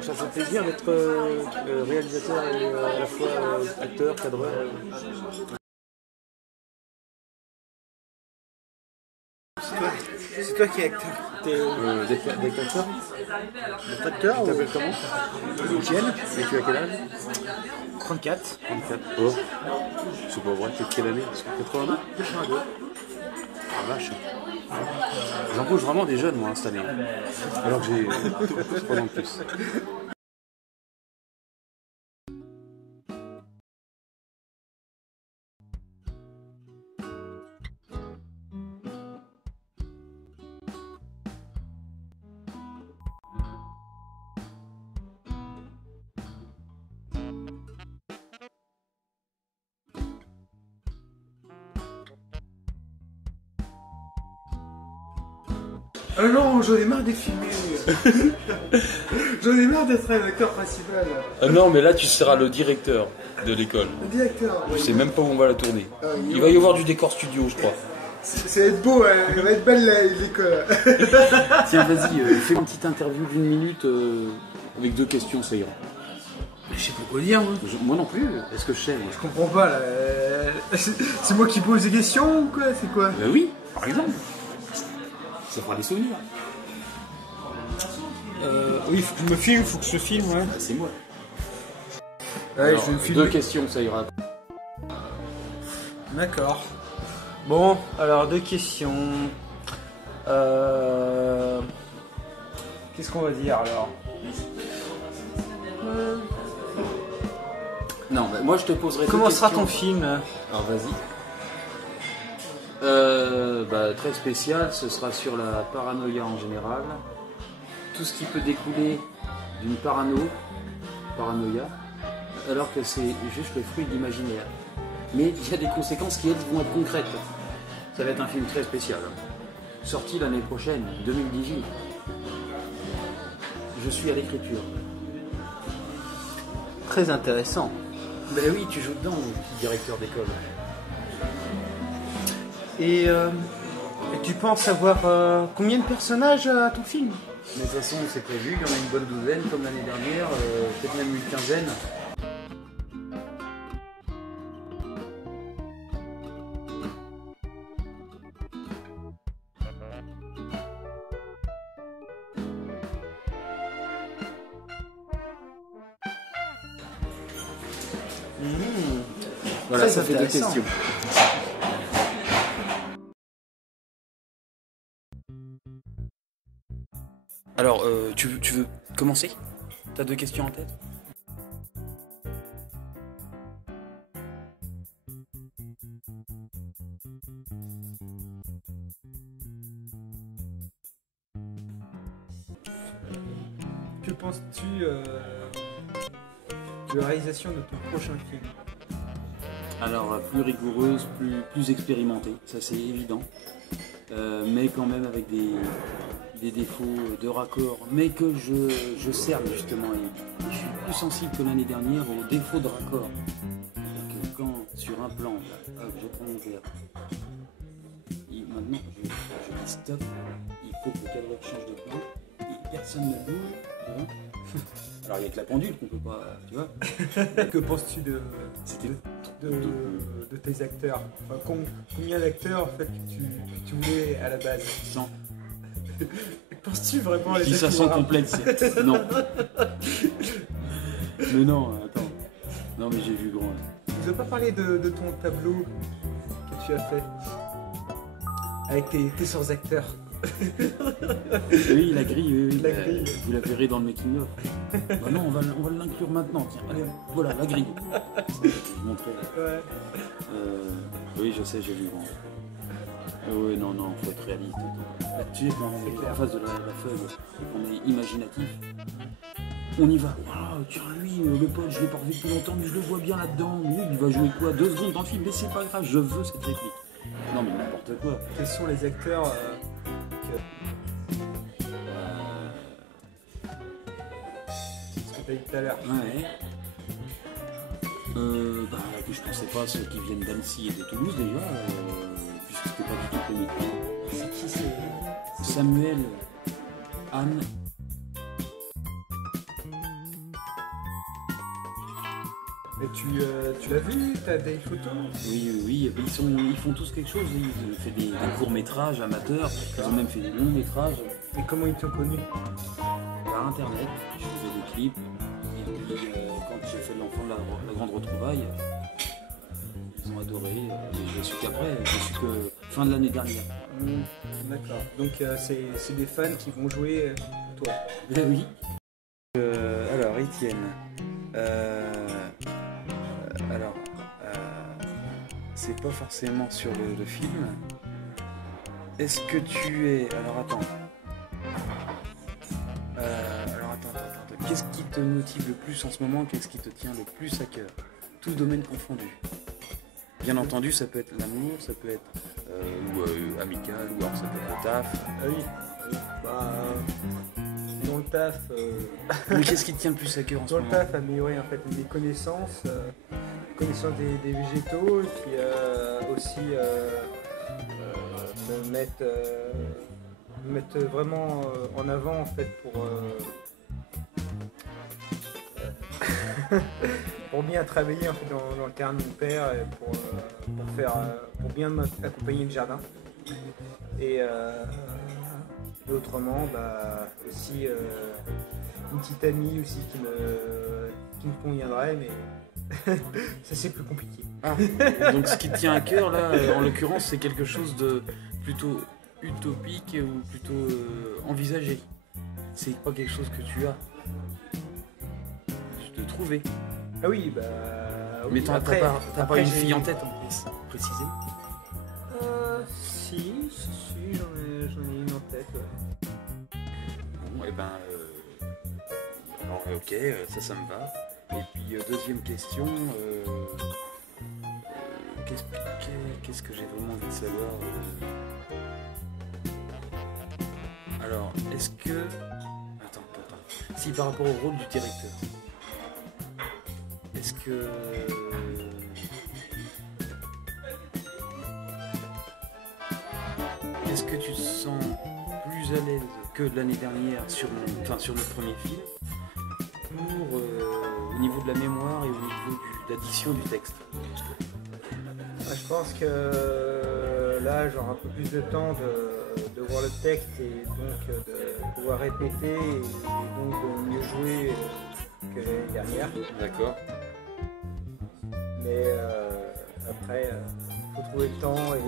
Ça fait plaisir d'être réalisateur et à la fois acteur, cadreur. C'est toi qui es acteur. T'es acteur? Acteur Tu t'appelles comment? Etienne. Et tu as quel âge? 34. 34. Oh, c'est pas vrai, t'es de quelle année? 82? 82. Ah vache. J'embauche vraiment des jeunes moi cette année. Alors que j'ai 3 ans de plus. Oh non, j'en ai marre d'être filmé. J'en ai marre d'être un acteur principal. Ah non, mais là tu seras le directeur de l'école. Le directeur. Je sais même pas où on va la tourner. Il va y avoir du décor studio, je crois. Ça va être beau, hein. Ça va être belle l'école. Tiens, vas-y, fais une petite interview d'1 minute avec 2 questions, ça ira. Je sais pas quoi dire, moi. Moi non plus, est-ce que je sais moi? Je comprends pas, là. C'est moi qui pose des questions ou quoi? C'est quoi? Oui, par exemple. Ça fera des souvenirs. Oui, faut que je me filme, faut que je filme, ouais. Ah, c'est moi. Ouais, Alors, je vais me filmer. 2 questions, ça ira. D'accord. Bon, alors 2 questions. Qu'est-ce qu'on va dire alors? Non, bah, moi je te poserai Comment 2 sera questions. ton film? Alors vas-y. Très spécial, ce sera sur la paranoïa en général. Tout ce qui peut découler d'une paranoïa, alors que c'est juste le fruit de l'imaginaire. Mais il y a des conséquences qui, elles, vont être concrètes. Ça va être un film très spécial. Sorti l'année prochaine, 2018. Je suis à l'écriture. Très intéressant. Ben oui, tu joues dedans, directeur d'école. Et tu penses avoir combien de personnages à ton film? Mais de toute façon, c'est prévu, il y en a une bonne douzaine, comme l'année dernière, peut-être même une quinzaine. Voilà, Très ça fait 2 intéressant. questions. Alors, tu veux commencer? T'as 2 questions en tête? Que penses-tu de la réalisation de ton prochain film? Alors, plus rigoureuse, plus expérimentée, ça c'est évident. Mais quand même avec des défauts de raccord, mais que je cerne justement. Et je suis plus sensible que l'année dernière aux défauts de raccord. C'est-à-dire que quand, sur un plan, là, hop, je prends mon verre, maintenant je dis stop, il faut que le cadreur change de plan, et personne ne bouge, tu vois. Alors il n'y a que la pendule qu'on peut pas, tu vois. Que penses-tu de tes acteurs? Enfin, combien d'acteurs en fait que tu voulais à la base? 100. Penses-tu vraiment à les Si ça acteurs? sent complexe, non. Mais non, attends. Non mais j'ai vu grand. Tu nous as pas parlé de ton tableau que tu as fait avec tes sœurs acteurs? Oui, la grille, oui. La grille. Vous la verrez dans le making of. Bah non, on va l'inclure maintenant. Tiens, allez, voilà, la grille. Je vous montrerai. Ouais. Oui, je sais, j'ai vu grand. Oui, non, faut être réaliste. Là-dessus, quand on est en face de la feuille, on est imaginatif. On y va. Voilà, tiens, lui, le pote, je l'ai pas revu depuis longtemps, mais je le vois bien là-dedans. Lui, il va jouer quoi? 2 secondes dans le film, mais c'est pas grave, je veux cette réplique. Non, mais n'importe quoi. Quels sont les acteurs ce que tu as dit tout à l'heure? Ouais. Que je pensais pas ceux qui viennent d'Annecy et de Toulouse déjà, puisque c'était pas du tout connu. C'est qui c'est? Samuel, Anne Et tu l'as vu? T'as des photos? Oui, ils font tous quelque chose. Ils ont fait des courts-métrages amateurs, ils ont même fait des longs-métrages. Et comment ils t'ont connu? Par internet, je faisais des clips. Et puis quand j'ai fait l'enfant de la grande retrouvaille, ils ont adoré. Et j'ai su qu'après, j'ai su que fin de l'année dernière. D'accord. Donc c'est des fans qui vont jouer pour toi. Ben oui. Alors Étienne, c'est pas forcément sur le film. Est-ce que tu es... Alors attends. Qu'est-ce qui te motive le plus en ce moment? Qu'est-ce qui te tient le plus à cœur? Tout domaine confondu. Bien entendu, ça peut être l'amour, ça peut être amical, ou alors ça peut être le taf. Ah oui. Bah, dans le taf. Mais qu'est-ce qui te tient le plus à cœur en ce Dans moment? le taf, améliorer en fait mes connaissances, connaissance des végétaux, et puis aussi me mettre vraiment en avant en fait pour bien travailler en fait, dans le terrain de mon père et pour bien accompagner le jardin. Et autrement, bah, aussi une petite amie aussi qui me conviendrait, mais ça c'est plus compliqué. Ah, donc ce qui te tient à cœur là, en l'occurrence, c'est quelque chose de plutôt utopique ou plutôt envisagé. C'est pas quelque chose que tu as. De trouver. Ah oui, bah. Mais oui, t'as pas une fille en tête, précisé? Si, j'en ai une en tête. Ouais. Bon, et ben. Alors, ok, ça me va. Et puis, deuxième question. Qu'est-ce que j'ai vraiment envie de savoir Alors, est-ce que. Attends. Si par rapport au rôle du directeur. Est-ce que tu te sens plus à l'aise que l'année dernière sur notre premier film pour au niveau de la mémoire et au niveau de l'addition du texte? Je pense que là j'aurai un peu plus de temps de voir le texte et donc de pouvoir répéter et donc de mieux jouer que l'année dernière. D'accord. Mais après, faut trouver le temps et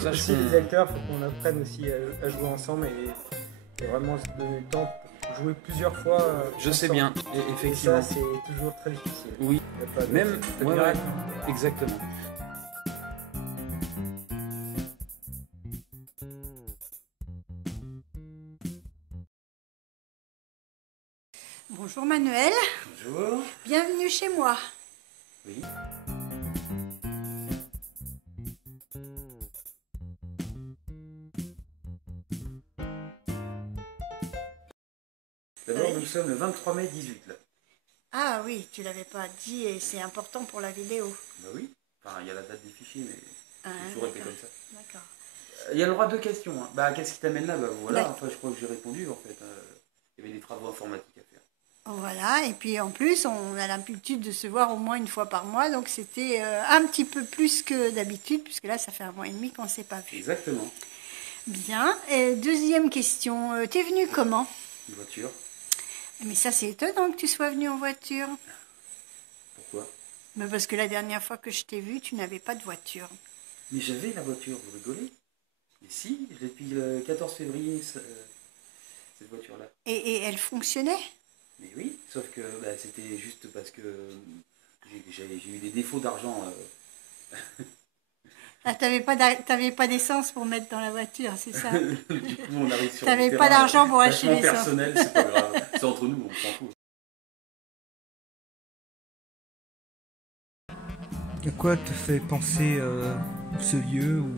Ça, aussi les acteurs, faut qu'on apprenne aussi à jouer ensemble et vraiment se donner le temps pour jouer plusieurs fois. Je sais bien, effectivement. Et ça, c'est toujours très difficile. Oui, même ouais, exactement. Bonjour Manuel. Bonjour. Bienvenue chez moi. Oui. D'abord, nous sommes le 23 mai 18 là. Ah oui, tu l'avais pas dit et c'est important pour la vidéo. Bah oui. Enfin, il y a la date des fichiers, mais c'est toujours été comme ça. D'accord. Il y a le droit à deux questions. Hein. Bah, qu'est-ce qui t'amène là? Bah voilà. D'accord. Enfin, je crois que j'ai répondu en fait. Il y avait des travaux informatiques à faire. Voilà, et puis en plus, on a l'habitude de se voir au moins une fois par mois, donc c'était un petit peu plus que d'habitude, puisque là, ça fait 1 mois et demi qu'on ne s'est pas vu. Exactement. Bien. Et deuxième question, t'es venu comment? Une voiture. Mais ça, c'est étonnant que tu sois venu en voiture. Pourquoi? Mais parce que la dernière fois que je t'ai vu, tu n'avais pas de voiture. Mais j'avais la voiture, vous rigolez? Mais si, je l'ai depuis le 14 février, cette voiture-là. Et elle fonctionnait? Mais oui, sauf que bah, c'était juste parce que j'ai eu des défauts d'argent. Ah, t'avais pas d'essence pour mettre dans la voiture, c'est ça? Du coup, on arrive sur T'avais pas d'argent pour acheter l'essence. Personnel, c'est pas grave. C'est entre nous, on s'en fout. À quoi te fait penser ce lieu ou...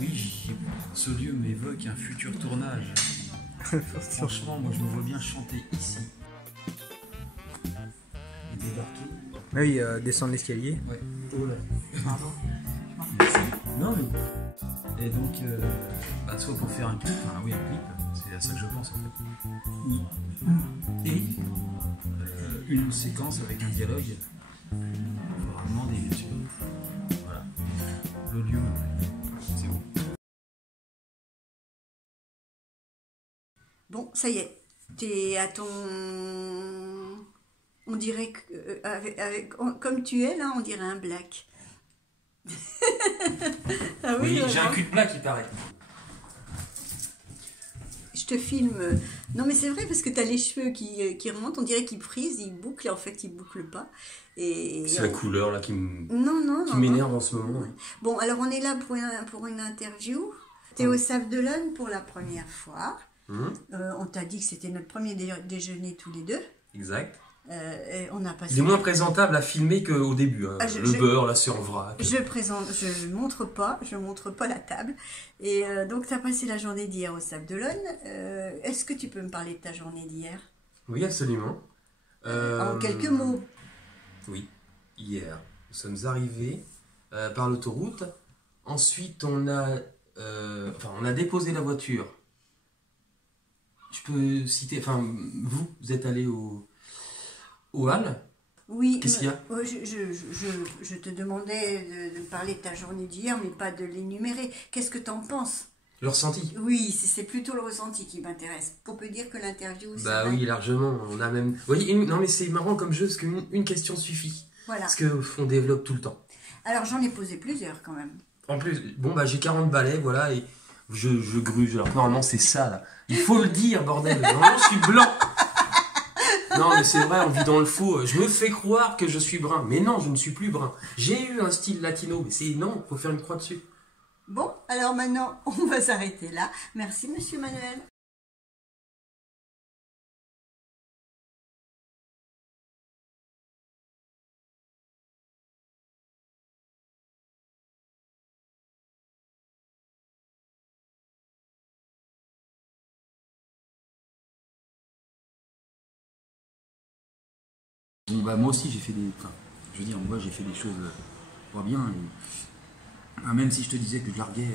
Oui, ce lieu m'évoque un futur tournage. Franchement, moi je me vois bien chanter ici. Et débarquer. Oui, descendre l'escalier. Ouais. Oh là. Pardon. Non mais. Et donc, soit pour faire un clip, un clip, c'est à ça que je pense en fait. Et une séquence avec un dialogue. Il faudra demander, bien sûr. Voilà. Le lieu, c'est bon. Bon, ça y est, t'es à ton... On dirait que, comme tu es là, on dirait un black. Ah oui, oui, j'ai un cul de black, il paraît. Je te filme. Non, mais c'est vrai parce que tu as les cheveux qui remontent, on dirait qu'ils frisent, ils bouclent, et en fait ils bouclent pas. C'est la couleur là qui m'énerve en ce moment. Ouais. Bon, alors on est là pour une interview. Tu es au Sable d'Olonne pour la première fois. On t'a dit que c'était notre premier déjeuner tous les deux. Exact. Et on a passé... Il est moins présentable à filmer qu'au début. Hein. Beurre, là, c'est en vrac. Je montre pas la table. Et donc, tu as passé la journée d'hier au Sable d'Olonne. Est-ce que tu peux me parler de ta journée d'hier? Oui, absolument. En quelques mots. Oui, hier, nous sommes arrivés par l'autoroute. Ensuite, on a déposé la voiture. Je peux citer... Enfin, vous êtes allé au Halles. Oui, qu'est-ce qu'il y a? Je te demandais de parler de ta journée d'hier, mais pas de l'énumérer. Qu'est-ce que tu en penses? Le ressenti? Oui, c'est plutôt le ressenti qui m'intéresse. On peut dire que l'interview... Oui, largement. On a même... Vous voyez, non mais c'est marrant comme jeu, parce qu'une question suffit. Voilà. Parce qu'on développe tout le temps. Alors j'en ai posé plusieurs quand même. En plus, j'ai 40 balais, voilà, et je gruge. Alors normalement c'est ça, là. Il faut le dire, bordel. Normalement je suis blanc. Non mais c'est vrai, on vit dans le faux. Je me fais croire que je suis brun. Mais non, je ne suis plus brun. J'ai eu un style latino, mais c'est non, il faut faire une croix dessus. Bon, alors maintenant, on va s'arrêter là. Merci, Monsieur Manuel. Bon, moi aussi j'ai fait des... Enfin, je veux dire, moi j'ai fait des choses pas bien. Et... même si je te disais que je larguais...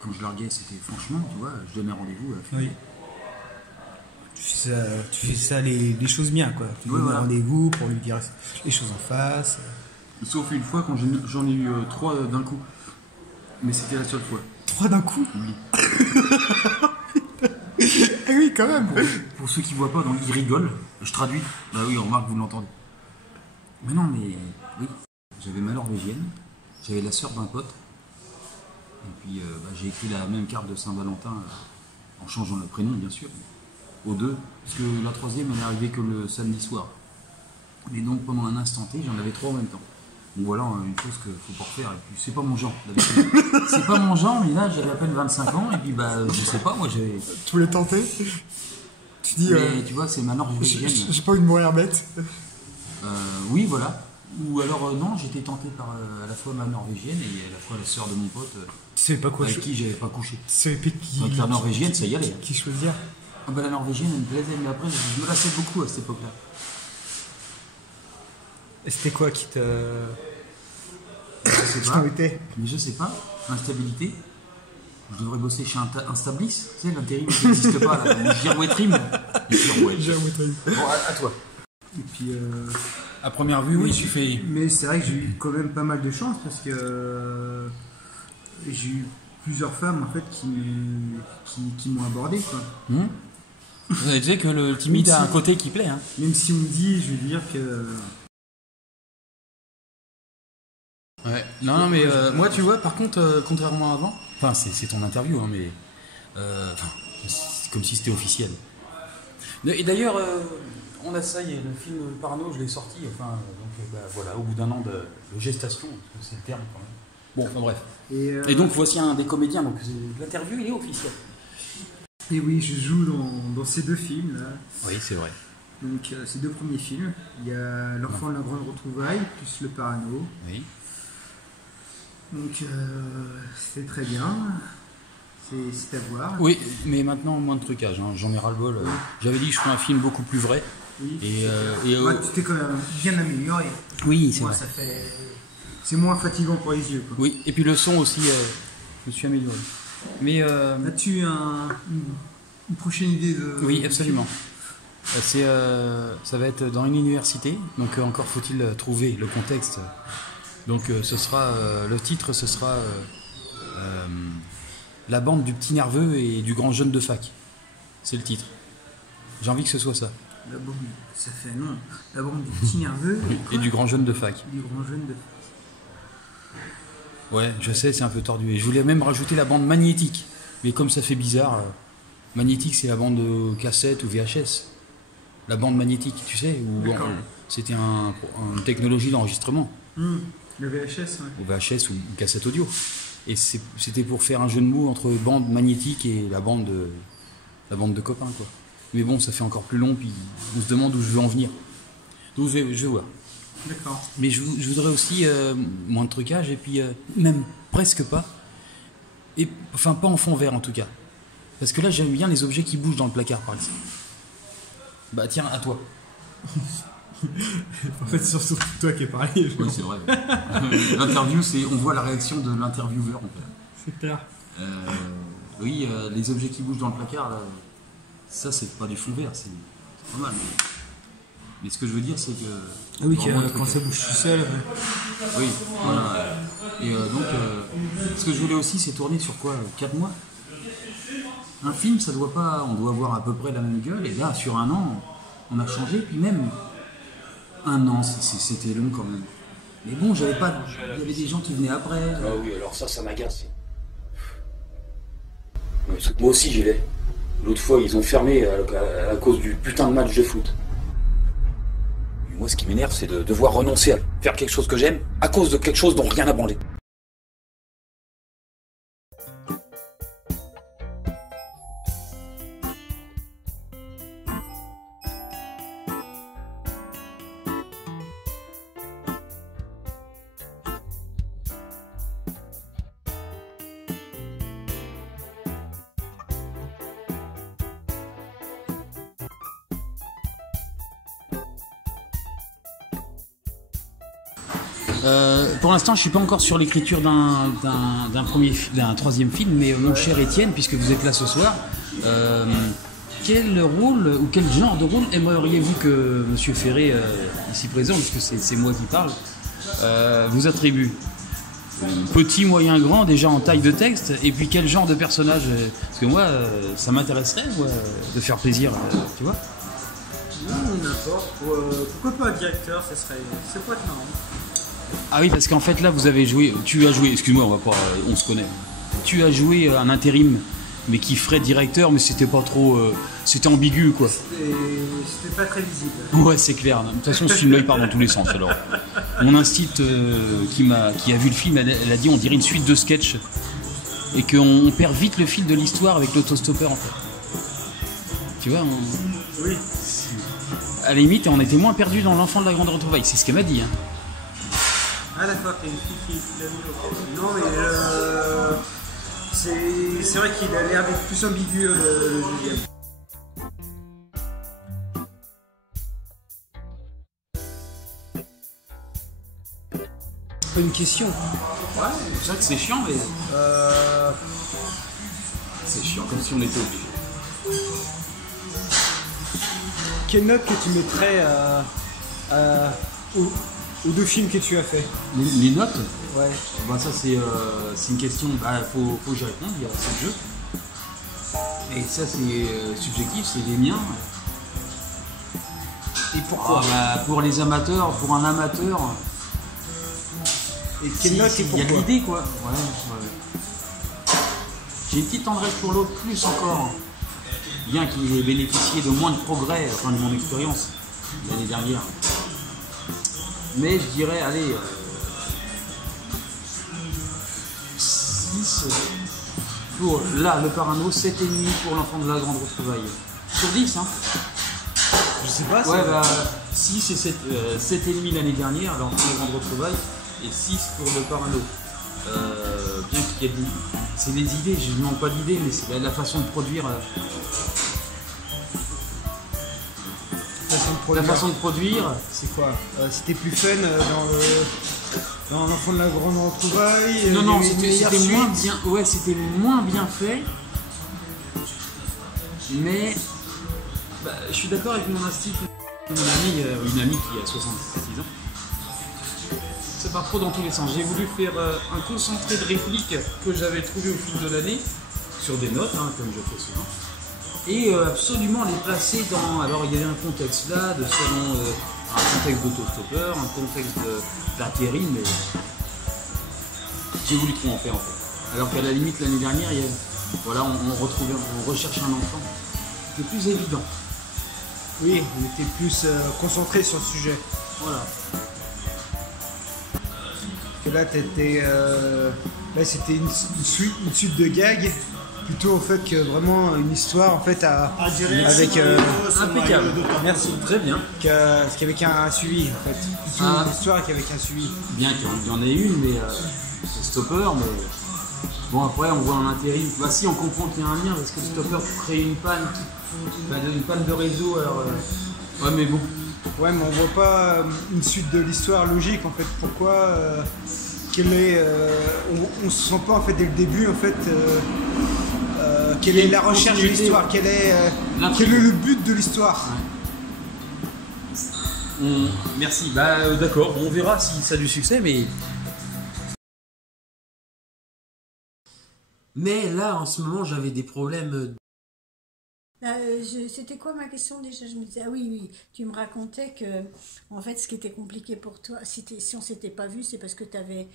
Quand je larguais, c'était franchement, tu vois, je donnais rendez-vous à la fille. Oui. Tu fais ça les choses bien, quoi. Tu donnes rendez-vous pour lui dire les choses en face. Sauf une fois quand j'en ai eu 3 d'un coup. Mais c'était la seule fois. 3 d'un coup? Oui. Ah oui, quand même. Pour ceux qui voient pas, donc ils rigolent. Je traduis. Bah oui, on remarque, vous l'entendez. Mais non, mais oui. J'avais ma norvégienne. J'avais la sœur d'un pote. Et puis j'ai écrit la même carte de Saint-Valentin en changeant le prénom, bien sûr, aux deux. Parce que la troisième, elle n'est arrivée que le samedi soir. Mais donc pendant un instant T, j'en avais 3 en même temps. Donc voilà, une chose qu'il faut pas refaire. Et puis c'est pas mon genre d'habitude. C'est pas mon genre, mais là j'avais à peine 25 ans. Et puis je sais pas, moi j'avais. Tu voulais tenter? Tu dis. Mais tu vois, c'est ma norvégienne. J'ai pas envie de mourir bête. Oui, voilà. Ou alors non, j'étais tenté par à la fois ma norvégienne et à la fois la sœur de mon pote. Tu savais pas quoi avec qui j'avais pas couché. Tu savais pas qui. Avec la norvégienne, ça y allait. Qui choisir? La norvégienne, elle me plaisait, mais après je me lassais beaucoup à cette époque-là. Et c'était quoi qui te. Je sais pas. T'embêtais? Mais je sais pas. Instabilité. Je devrais bosser chez Instablis, tu sais, l'intérim qui n'existe pas, là. Girouetrim. Bon, à toi. Et puis. À première vue, oui, j'ai fait. Mais c'est vrai que j'ai eu quand même pas mal de chance parce que j'ai eu plusieurs femmes en fait qui m'ont abordé, quoi. Vous avez dit que le timide a un côté qui plaît, hein. Même si on me dit, je veux dire que. Ouais. Non, mais moi, tu vois, par contre, contrairement à avant, enfin, c'est ton interview, hein, mais c'est comme si c'était officiel. Et d'ailleurs, on a ça, y est, le film Parano, je l'ai sorti, enfin, donc voilà, au bout d'un an de gestation, c'est le terme quand même. Bon, enfin bref. Et donc voici un des comédiens, donc l'interview, il est officiel. Et oui, je joue dans ces 2 films là. Oui, c'est vrai. Donc ces 2 premiers films, il y a L'Enfant de la Grande Retrouvaille, plus Le Parano. Oui. Donc c'est très bien, c'est à voir. Oui, mais maintenant moins de trucage, hein. J'en ai ras-le-bol. J'avais dit que je ferais un film beaucoup plus vrai. Oui. Tu t'es quand même bien amélioré. Oui, c'est vrai. C'est moins fatigant pour les yeux, quoi. Oui, et puis le son aussi, Je me suis amélioré. Mais as-tu une prochaine idée de... oui, absolument. Ça va être dans une université, donc encore faut-il trouver le contexte. Donc ce sera le titre, ce sera la bande du petit nerveux et du grand jeune de fac. C'est le titre. J'ai envie que ce soit ça. La bande, ça fait non. La bande du petit nerveux Et du grand jeune de fac. du grand jeune de... Ouais, je sais, c'est un peu tordu. Et je voulais même rajouter la bande magnétique. Mais comme ça fait bizarre, magnétique c'est la bande cassette ou VHS. La bande magnétique, tu sais, où D'accord. c'était une technologie d'enregistrement. Le VHS, ouais. Ou VHS ou cassette audio. Et c'était pour faire un jeu de mots entre bande magnétique et la bande de copains, quoi. Mais bon, ça fait encore plus long, puis on se demande où je veux en venir. Donc je vais voir. D'accord. Mais je voudrais aussi moins de trucage, et puis même presque pas. Et, enfin, pas en fond vert en tout cas. Parce que là, j'aime bien les objets qui bougent dans le placard, par exemple. Bah tiens, à toi. En fait, c'est surtout toi qui es parlé. Oui, c'est vrai. L'interview, on voit la réaction de l'intervieweur, en fait. C'est clair. Oui, les objets qui bougent dans le placard, là, ça, c'est pas du fond vert, c'est pas mal. Mais ce que je veux dire, c'est que... Ah oui, quand ça bouge tout seul. Oui, voilà. Et donc, ce que je voulais aussi, c'est tourner sur quoi 4 mois. Un film, ça doit pas... On doit avoir à peu près la même gueule, et là, sur un an, on a changé, puis même... Un an, c'était long quand même. Mais bon, j'avais pas... Il y avait des gens qui venaient après. Ah oui, alors ça m'agace. Moi aussi, j'y vais. L'autre fois, ils ont fermé à cause du putain de match de foot. Et moi, ce qui m'énerve, c'est de devoir renoncer à faire quelque chose que j'aime à cause de quelque chose dont rien n'a branlé. Pour l'instant, je suis pas encore sur l'écriture d'un troisième film, mais mon cher Étienne, puisque vous êtes là ce soir, quel rôle ou quel genre de rôle aimeriez-vous que Monsieur Ferré, ici présent, puisque c'est moi qui parle, vous attribue? Petit, moyen, grand, déjà en taille de texte, et puis quel genre de personnage? Parce que moi, ça m'intéresserait, moi, de faire plaisir, tu vois. N'importe. Pourquoi pas un directeur, ça serait... C'est pas marrant. Ah oui, parce qu'en fait là tu as joué, excuse-moi, on se connaît. Tu as joué un intérim, mais qui ferait directeur, mais c'était pas trop, c'était ambigu quoi. C'était pas très visible. Ouais, c'est clair. De toute façon, ce film-là il part dans tous les sens. Alors, mon instit qui a vu le film, elle a dit on dirait une suite de sketchs et qu'on perd vite le fil de l'histoire avec l'autostoppeur en fait. Tu vois, Oui. à la limite, on était moins perdu dans l'enfant de la grande retrouvaille. C'est ce qu'elle m'a dit. Hein. Ah d'accord, t'as une fille qui l'a mis. Non mais c'est vrai qu'il a l'air d'être plus ambigu le deuxième. Pas une question. Ouais, c'est vrai que c'est chiant, mais c'est chiant comme si on était obligé. Quelle note que tu mettrais aux deux films que tu as fait? Les notes? Ouais. Bah ça c'est une question, faut que j'y réponde, il y a 5 jeux. Et ça c'est subjectif, c'est les miens. Et pourquoi? Pour les amateurs, pour un amateur. Et quelle note et Il y a pourquoi? l'idée quoi. Ouais. J'ai une petite tendresse pour l'autre, plus encore. Bien qu'il ait bénéficié de moins de progrès, enfin de mon expérience l'année dernière. Mais je dirais, allez, 6 pour là, le Parano, 7,5 pour l'enfant de la grande retrouvaille. Sur 10, hein? Je sais pas. Ouais, 6 et 7,5 l'année dernière, l'enfant de la grande retrouvaille, et 6 pour le Parano. Bien qu'il y ait c'est les idées, je ne manque pas d'idées, mais c'est la façon de produire. La façon de produire. C'est quoi? C'était plus fun dans le... Dans l'enfant de la grande retrouvaille. Non, non, il y a eu une c'était meilleure moins suite. bien. Ouais, c'était moins bien fait. Mais je suis d'accord avec mon institut. Mon ami, une amie qui a 66 ans. Ça part trop dans tous les sens. J'ai voulu faire un concentré de répliques que j'avais trouvé au fil de l'année, sur des notes, hein, comme je fais souvent. Et absolument les placer dans. Alors il y avait un contexte là, de salon, un contexte d'autostoppeur, un contexte d'intérim, mais j'ai voulu trop en faire en fait. Alors qu'à la limite l'année dernière, voilà, on recherche un enfant. C'était plus évident. Oui, on était plus concentré sur le sujet. Voilà. Que là, là c'était une suite de gags, plutôt en fait que vraiment une histoire en fait avec Impeccable. merci, Très bien. qu'avec un suivi en fait. Plutôt une histoire qu'avec un suivi. Bien qu'il y en ait une, mais c'est stopper, mais bon après on voit en intérim. Bah si on comprend qu'il y a un lien parce que le stopper crée une panne une panne de réseau. Alors ouais mais bon. Ouais, mais on voit pas une suite de l'histoire logique en fait. Pourquoi on se sent pas en fait dès le début en fait quelle est la recherche de l'histoire, quel est le but de l'histoire. Ouais. Merci. D'accord. On verra si ça a du succès, mais là en ce moment j'avais des problèmes. C'était quoi ma question déjà? Je me disais, ah oui, tu me racontais que, en fait, ce qui était compliqué pour toi, si on ne s'était pas vu, c'est parce que tu avais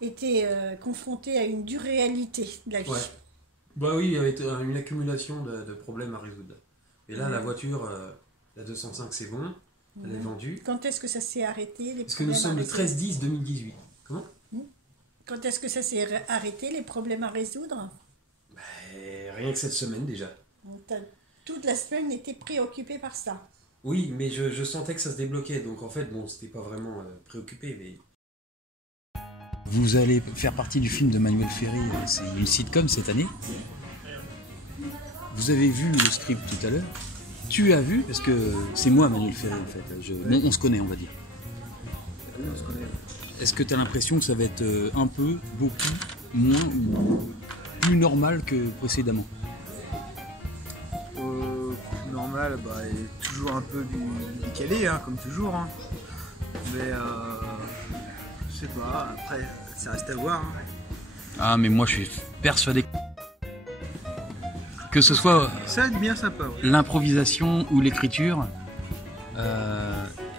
été confronté à une dure réalité de la vie. Ouais. Bah oui, il y avait une accumulation de problèmes à résoudre. Et là, la voiture, la 205, c'est bon, elle est vendue. Quand est-ce que ça s'est arrêté les Parce que nous sommes le 13-10-2018. Comment? Quand est-ce que ça s'est arrêté, les problèmes à résoudre? Rien que cette semaine déjà. Toute la semaine était préoccupée par ça. Oui, mais je sentais que ça se débloquait, donc en fait, bon, c'était pas vraiment préoccupé, mais... Vous allez faire partie du film de Manuel Ferry, c'est une sitcom cette année. Vous avez vu le script tout à l'heure. Tu as vu, parce que c'est moi Manuel Ferry en fait, on se connaît on va dire. Oui, on se connaît. Est-ce que tu as l'impression que ça va être un peu, beaucoup, moins ou plus normal que précédemment? Normal, il est toujours un peu décalé, hein, comme toujours. Hein. Mais je sais pas, après, ça reste à voir. Hein. Ah, mais moi je suis persuadé que ce soit ça va être bien sympa. Ouais. l'improvisation ou l'écriture.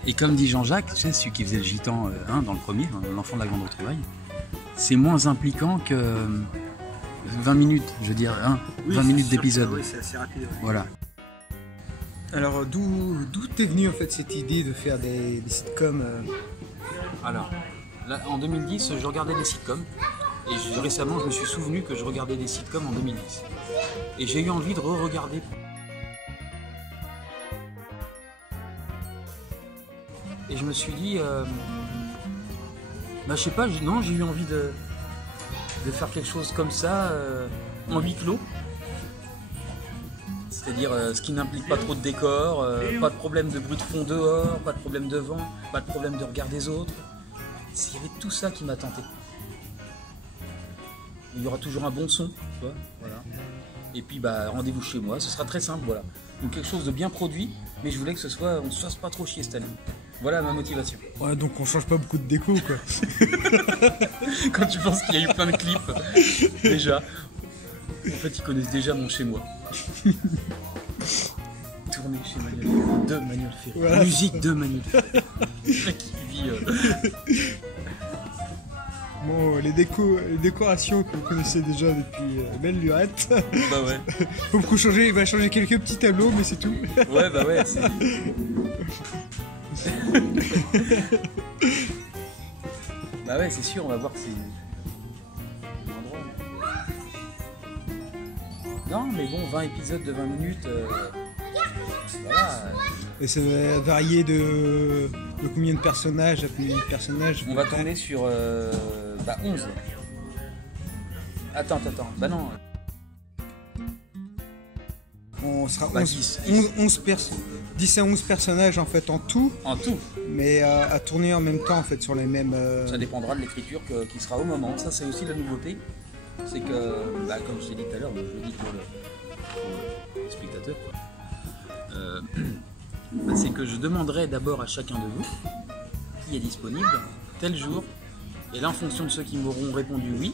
Et comme dit Jean-Jacques, tu sais, celui qui faisait le gitan dans le premier, l'enfant de la grande retrouvaille, c'est moins impliquant que 20 minutes, je veux dire, 20 minutes d'épisode. Oui, c'est assez rapide. Ouais. Voilà. Alors, d'où t'es venue en fait cette idée de faire des sitcoms Alors, là, en 2010, je regardais des sitcoms. Et récemment, je me suis souvenu que je regardais des sitcoms en 2010. Et j'ai eu envie de re-regarder. Et je me suis dit, je sais pas, j'ai eu envie de faire quelque chose comme ça, en huis clos. C'est-à-dire ce qui n'implique pas trop de décor, pas de problème de bruit de fond dehors, pas de problème de vent, pas de problème de regard des autres. Il y avait tout ça qui m'a tenté. Il y aura toujours un bon son, tu vois, voilà. Et puis rendez-vous chez moi, ce sera très simple, voilà. Donc quelque chose de bien produit, mais je voulais que on ne se fasse pas trop chier cette année. Voilà ma motivation. Ouais, donc on change pas beaucoup de déco, quoi. Quand tu penses qu'il y a eu plein de clips, déjà. En fait, ils connaissent déjà mon chez moi. Tourner chez Manuel, de Manuel Ferry. Voilà. Musique de Manuel Ferry. Le mec qui vit. Bon, les décorations que vous connaissez déjà depuis belle lurette. Bah ouais. Il va changer quelques petits tableaux, mais c'est tout. Ouais, bah ouais, c'est. Bah ouais, c'est sûr, on va voir si. Non, mais bon, 20 épisodes de 20 minutes. Voilà. Et ça va varier de combien de personnages à combien de personnages? On va tourner sur 11. Attends. Bah non. On sera 10. 11 personnes. 10 à 11 personnages en fait en tout, En tout, mais à tourner en même temps en fait sur les mêmes. ça dépendra de l'écriture qui sera au moment. Ça, c'est aussi la nouveauté. C'est que, bah, comme je t'ai dit tout à l'heure, je le dis pour les spectateurs, bah, c'est que je demanderai d'abord à chacun de vous qui est disponible tel jour. Et là, en fonction de ceux qui m'auront répondu oui,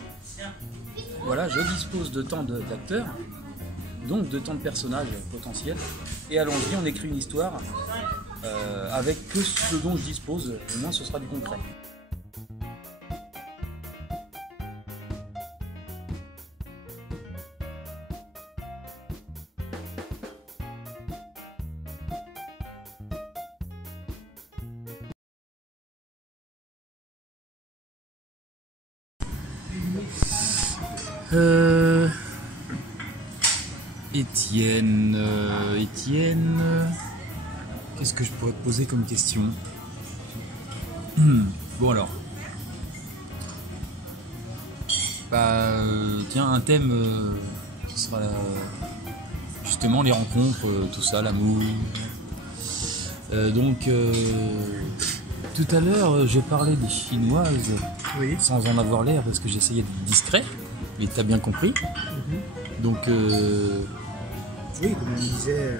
voilà, je dispose de temps d'acteurs, donc de temps de personnages potentiels. Et allons-y, on écrit une histoire avec que ce dont je dispose, au moins ce sera du concret. Étienne, qu'est-ce que je pourrais te poser comme question? Bon alors, bah tiens, un thème, ce sera justement les rencontres, tout ça, l'amour. Donc tout à l'heure, je parlais des Chinoises, Oui. sans en avoir l'air parce que j'essayais d'être discret, mais t'as bien compris. Donc Oui, comme on disait,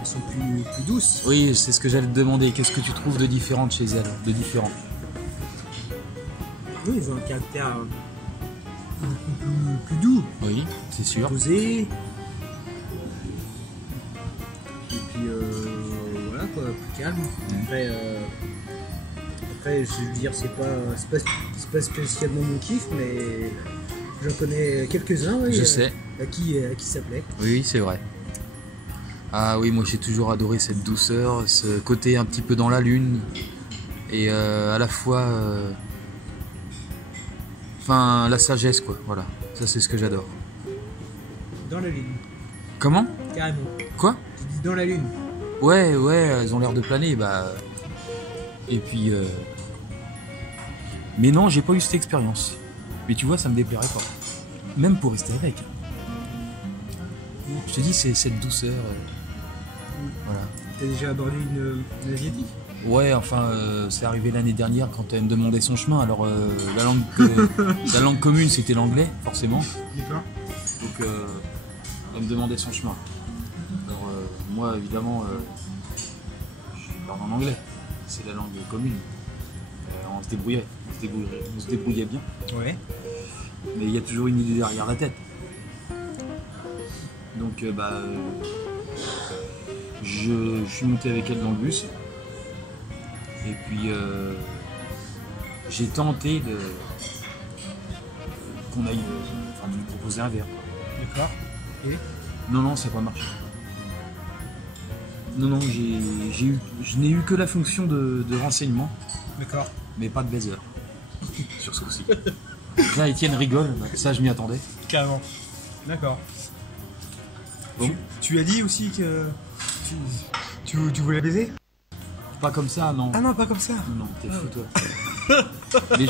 elles sont plus douces. oui, c'est ce que j'allais te demander. Qu'est-ce que tu trouves de différent chez elles, de différent? Oui, ils ont un caractère plus doux, Oui, c'est sûr. posé. Et puis voilà quoi, plus calme. Après, je veux dire, c'est pas spécialement mon kiff, mais j'en connais quelques-uns. Oui, Je sais. À qui ça plaît. Oui, c'est vrai. Ah oui, moi j'ai toujours adoré cette douceur, ce côté un petit peu dans la lune, et à la fois, enfin, la sagesse quoi. Voilà, ça c'est ce que j'adore. Dans la lune, Comment? carrément. Quoi? Tu dis dans la lune. Ouais, elles ont l'air de planer, bah. Et puis. Mais non, j'ai pas eu cette expérience. Mais tu vois, ça me déplairait pas. Même pour rester avec. Je te dis, c'est cette douceur. Voilà. T'as déjà abordé une asiatique? Ouais, enfin, c'est arrivé l'année dernière quand elle me demandait son chemin. Alors, la langue commune, c'était l'anglais, forcément. D'accord. Donc, elle me demandait son chemin. Alors, moi, évidemment, je parle en anglais. C'est la langue commune. On se débrouillait. On se débrouillait bien. Ouais. Mais il y a toujours une idée derrière la tête. Donc, je suis monté avec elle dans le bus. Et puis, j'ai tenté qu'on aille, de lui proposer un verre. D'accord. Et Non, ça n'a pas marché. Non, je n'ai eu que la fonction de renseignement, d'accord. mais pas de baiser. Sur ce coup-ci. Là, Étienne rigole, ça je m'y attendais. Carrément. D'accord. Bon. Tu as dit aussi que tu voulais baiser? Pas comme ça, non. Ah non, pas comme ça. Non, t'es fou toi. Mais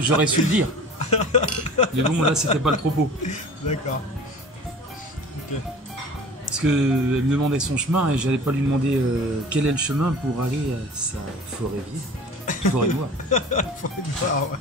j'aurais su le dire. Mais bon, là, c'était pas le propos. D'accord. Ok. Parce qu'elle me demandait son chemin et j'allais pas lui demander quel est le chemin pour aller à sa forêt vide. Forêt noire. Faut être voir, ouais.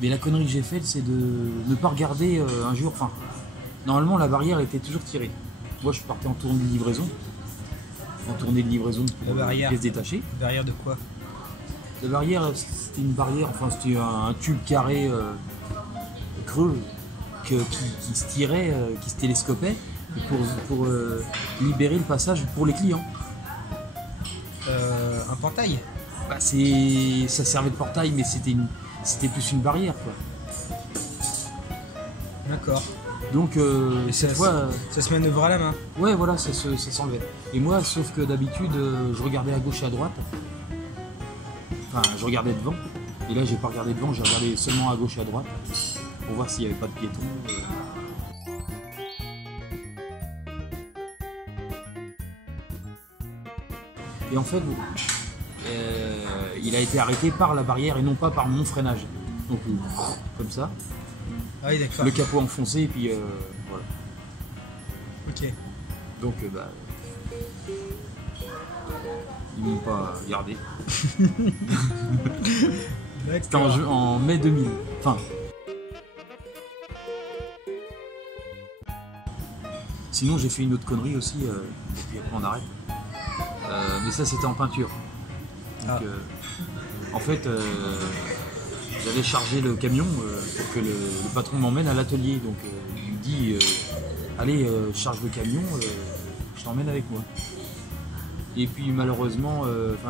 Mais la connerie que j'ai faite, c'est de ne pas regarder un jour. Enfin, normalement, la barrière était toujours tirée. Moi, je partais en tournée de livraison. En tournée de livraison pour La barrière. pièces détachées. Derrière de quoi? La barrière, c'était une barrière, enfin, c'était un tube carré creux qui se tirait, qui se télescopait pour libérer le passage pour les clients. Un portail? Bah, ça servait de portail, mais c'était plus une barrière, quoi. D'accord. Donc Et cette ça, fois, ça se manœuvre à la main. ouais voilà, ça s'enlevait. Et moi, sauf que d'habitude, je regardais à gauche et à droite. Enfin, je regardais devant. Et là, j'ai pas regardé devant, j'ai regardé seulement à gauche et à droite pour voir s'il n'y avait pas de piétons. Et en fait, il a été arrêté par la barrière et non pas par mon freinage. Donc, comme ça, Ah oui, d'accord. le capot enfoncé et puis voilà. Ok. Donc, ils m'ont pas gardé. C'était en mai 2000. Enfin. Sinon, j'ai fait une autre connerie aussi, et puis après on arrête. Mais ça, c'était en peinture. Donc, en fait, j'avais chargé le camion pour que le patron m'emmène à l'atelier. Donc, il me dit allez, charge le camion, je t'emmène avec moi. Et puis malheureusement,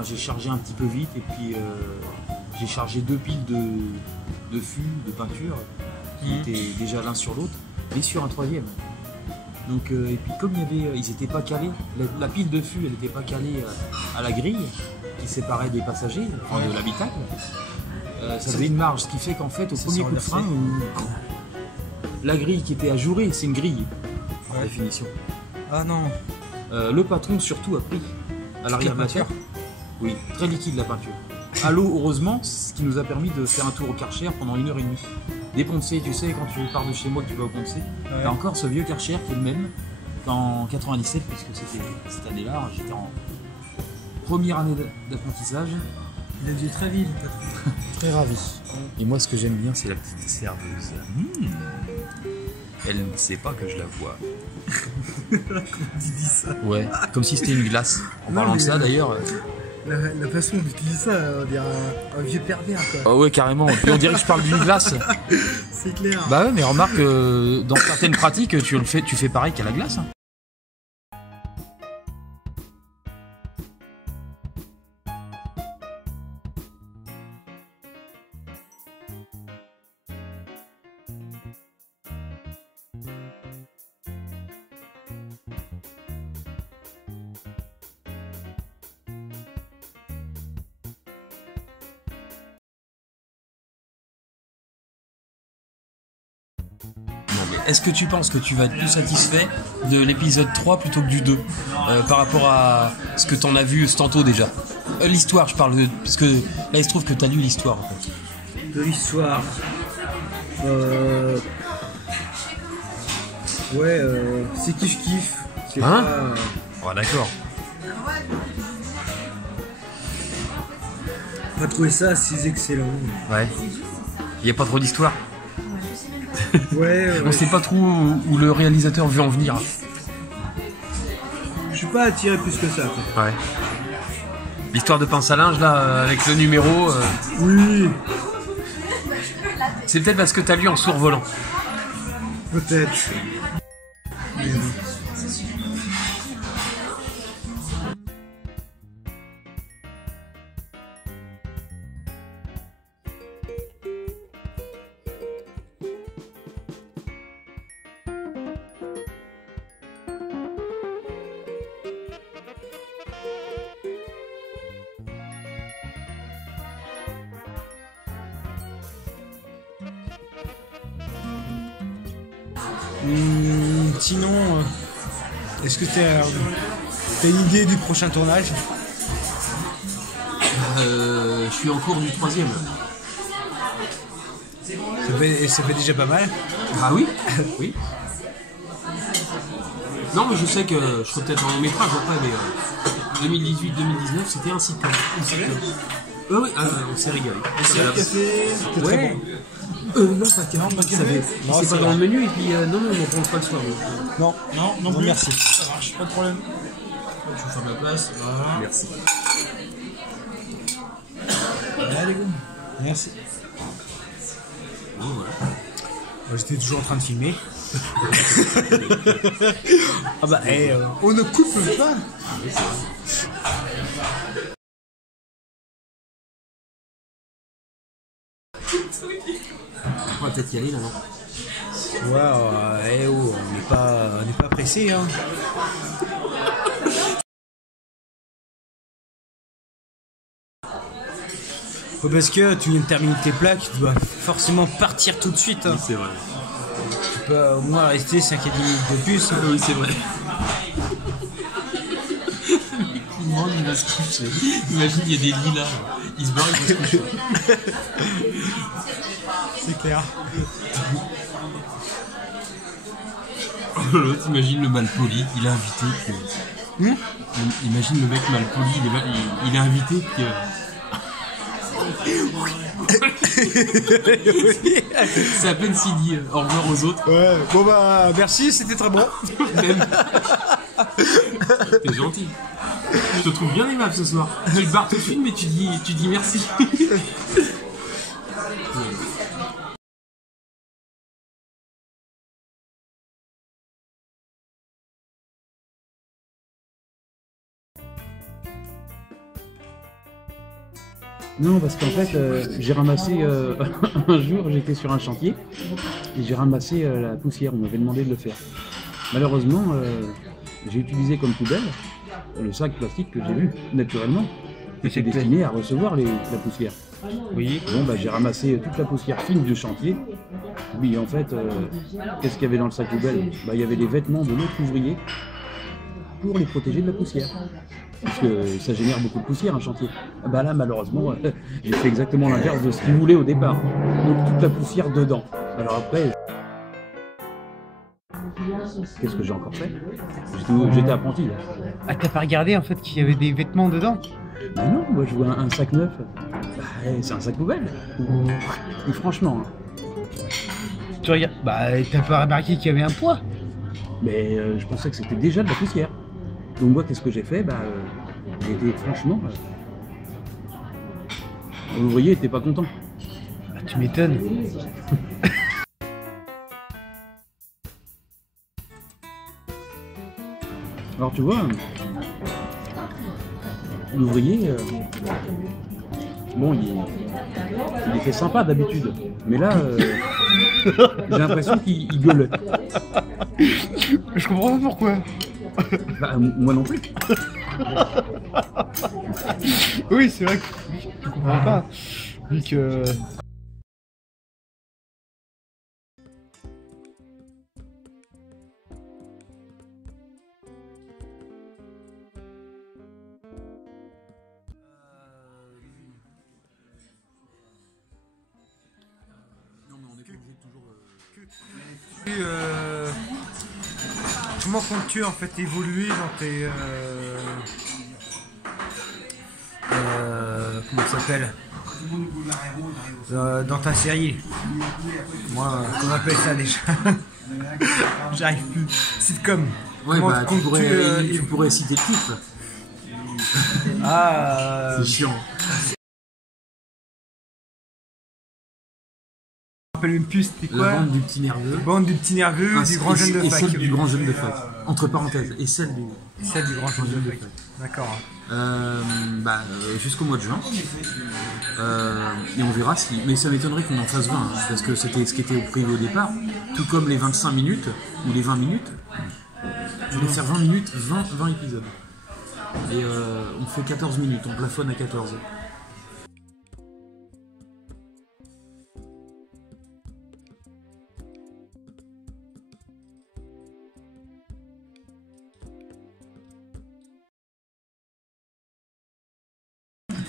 j'ai chargé un petit peu vite et puis j'ai chargé 2 piles de fûts, de peinture, qui étaient déjà l'un sur l'autre, et sur un troisième. Donc, et puis comme ils n'étaient pas calés, la pile de fûts, elle n'était pas calée à la grille qui séparait des passagers, enfin de l'habitacle, ça faisait une marge, ce qui fait qu'en fait, au premier coup de frein, la grille qui était ajourée, c'est une grille, par définition. Ah non. Le patron surtout a pris à l'arrière de la voiture. Oui, très liquide la peinture. À l'eau, heureusement, ce qui nous a permis de faire un tour au Karcher pendant 1h30. Déponcer, tu sais, quand tu pars de chez moi que tu vas au Poncé, t'as encore ce vieux Karcher qui est le même qu'en 97, puisque c'était cette année-là, j'étais en première année d'apprentissage. Il a dû très vite, le patron. Très ravi. Et moi, ce que j'aime bien, c'est la petite serveuse. Elle ne sait pas que je la vois. Comment tu dis ça? Ouais, comme si c'était une glace. En parlant de ça, d'ailleurs. La façon dont tu dis ça, on dirait un vieux pervers, quoi. Ah ouais, carrément. Puis on dirait que je parle d'une glace. C'est clair. Bah ouais, mais remarque, dans certaines pratiques, tu fais pareil qu'à la glace. Hein. Est-ce que tu penses que tu vas être plus satisfait de l'épisode 3 plutôt que du 2 par rapport à ce que t'en as vu tantôt déjà? L'histoire, je parle de... Parce que là, il se trouve que t'as lu l'histoire, en fait. De l'histoire. Ouais, c'est kiff-kiff. C'est Hein? pas... Oh, d'accord. Pas trouvé ça si excellent. Ouais. Il n'y a pas trop d'histoire. Ouais, On sait pas trop où le réalisateur veut en venir. Je suis pas attiré plus que ça, quoi. Ouais. L'histoire de pince à linge, là, avec le numéro... Oui, C'est peut-être parce que t'as lu en survolant. peut-être. Sinon, est-ce que t'as une idée du prochain tournage? Je suis en cours du 3e. Ça fait déjà pas mal. Ah oui. Oui. Non, mais je sais que je serai peut-être en long métrage après, mais 2018-2019, c'était un sitcom. Oui, on s'est régalé. C'est le café. C'était très Ouais. bon. Non, pas café. C'est pas dans le menu et puis non, on ne prend pas le soir. Non, non plus. Merci. Ça marche, pas de problème. Je vous fais ma place. Voilà. Merci. Allez, go. Merci. J'étais toujours en train de filmer. Ah bah, on ne coupe pas. On va peut-être y aller là, non? Ouais, on n'est pas pressé, hein. Faut parce que tu viens de terminer tes plats, tu dois forcément partir tout de suite. Hein. Oui, c'est vrai. Tu peux au moins rester 5 à 10 minutes de plus. Hein. Oui, c'est vrai. Tout le monde, il va se coucher. Imagine, il y a des lilas. Il se barre, il va se coucher. C'est clair. L'autre, imagine le malpoli, il est invité. Imagine le mec malpoli, il est invité. Puis, c'est à peine s'il dit au revoir aux autres. Ouais, bon bah merci, c'était très bon. Même. T'es gentil. Je te trouve bien aimable ce soir. Tu te barres tout de suite, mais tu dis merci. Non, parce qu'en fait, j'ai ramassé, un jour, j'étais sur un chantier, et j'ai ramassé la poussière, on m'avait demandé de le faire. Malheureusement, j'ai utilisé comme poubelle le sac plastique que j'ai vu, naturellement, qui était destiné à recevoir la poussière. Oui. Bon, bah, j'ai ramassé toute la poussière fine du chantier. Oui, en fait, qu'est-ce qu'il y avait dans le sac poubelle? Bah, il y avait les vêtements de l'autre ouvrier pour les protéger de la poussière. Parce que ça génère beaucoup de poussière, un chantier. Bah là, malheureusement, j'ai fait exactement l'inverse de ce qu'il voulait au départ. Donc toute la poussière dedans. Alors après, qu'est-ce que j'ai encore fait? J'étais apprenti là. Ah, t'as pas regardé en fait qu'il y avait des vêtements dedans? Mais non, moi je vois un sac neuf. Bah, c'est un sac poubelle. Et franchement. Tu regardes. Bah, t'as pas remarqué qu'il y avait un poids? Mais je pensais que c'était déjà de la poussière. Donc moi, qu'est-ce que j'ai fait? Bah, j'ai été franchement... l'ouvrier était pas content. Ah, tu m'étonnes. Alors tu vois, l'ouvrier, bon, il était sympa d'habitude. Mais là, j'ai l'impression qu'il gueulait. Je comprends pas pourquoi. Bah, moi non plus. Oui, c'est vrai que tu comprends pas. Vu que... Comment comptes-tu en fait évoluer dans tes comment ça s'appelle dans ta série? Moi, comment on appelle ça déjà? J'arrive plus. Sitcom. Ouais, Comment bah, comptes-tu tu pourrais citer le titre. Ah, C'est chiant. je me rappelle même plus, c'était La quoi? bande du petit nerveux. Bande du petit nerveux, du grand jeune de et fac. celle du grand jeune de fac. Entre parenthèses. Et celle du... Celle du grand jeune de fac. D'accord. Jusqu'au mois de juin. Et on verra si... Mais ça m'étonnerait qu'on en fasse 20, hein, parce que c'était ce qui était prévu au départ. Tout comme les 25 minutes, ou les 20 minutes. Je voulais faire 20 minutes, 20 épisodes. Et on fait 14 minutes, on plafonne à 14.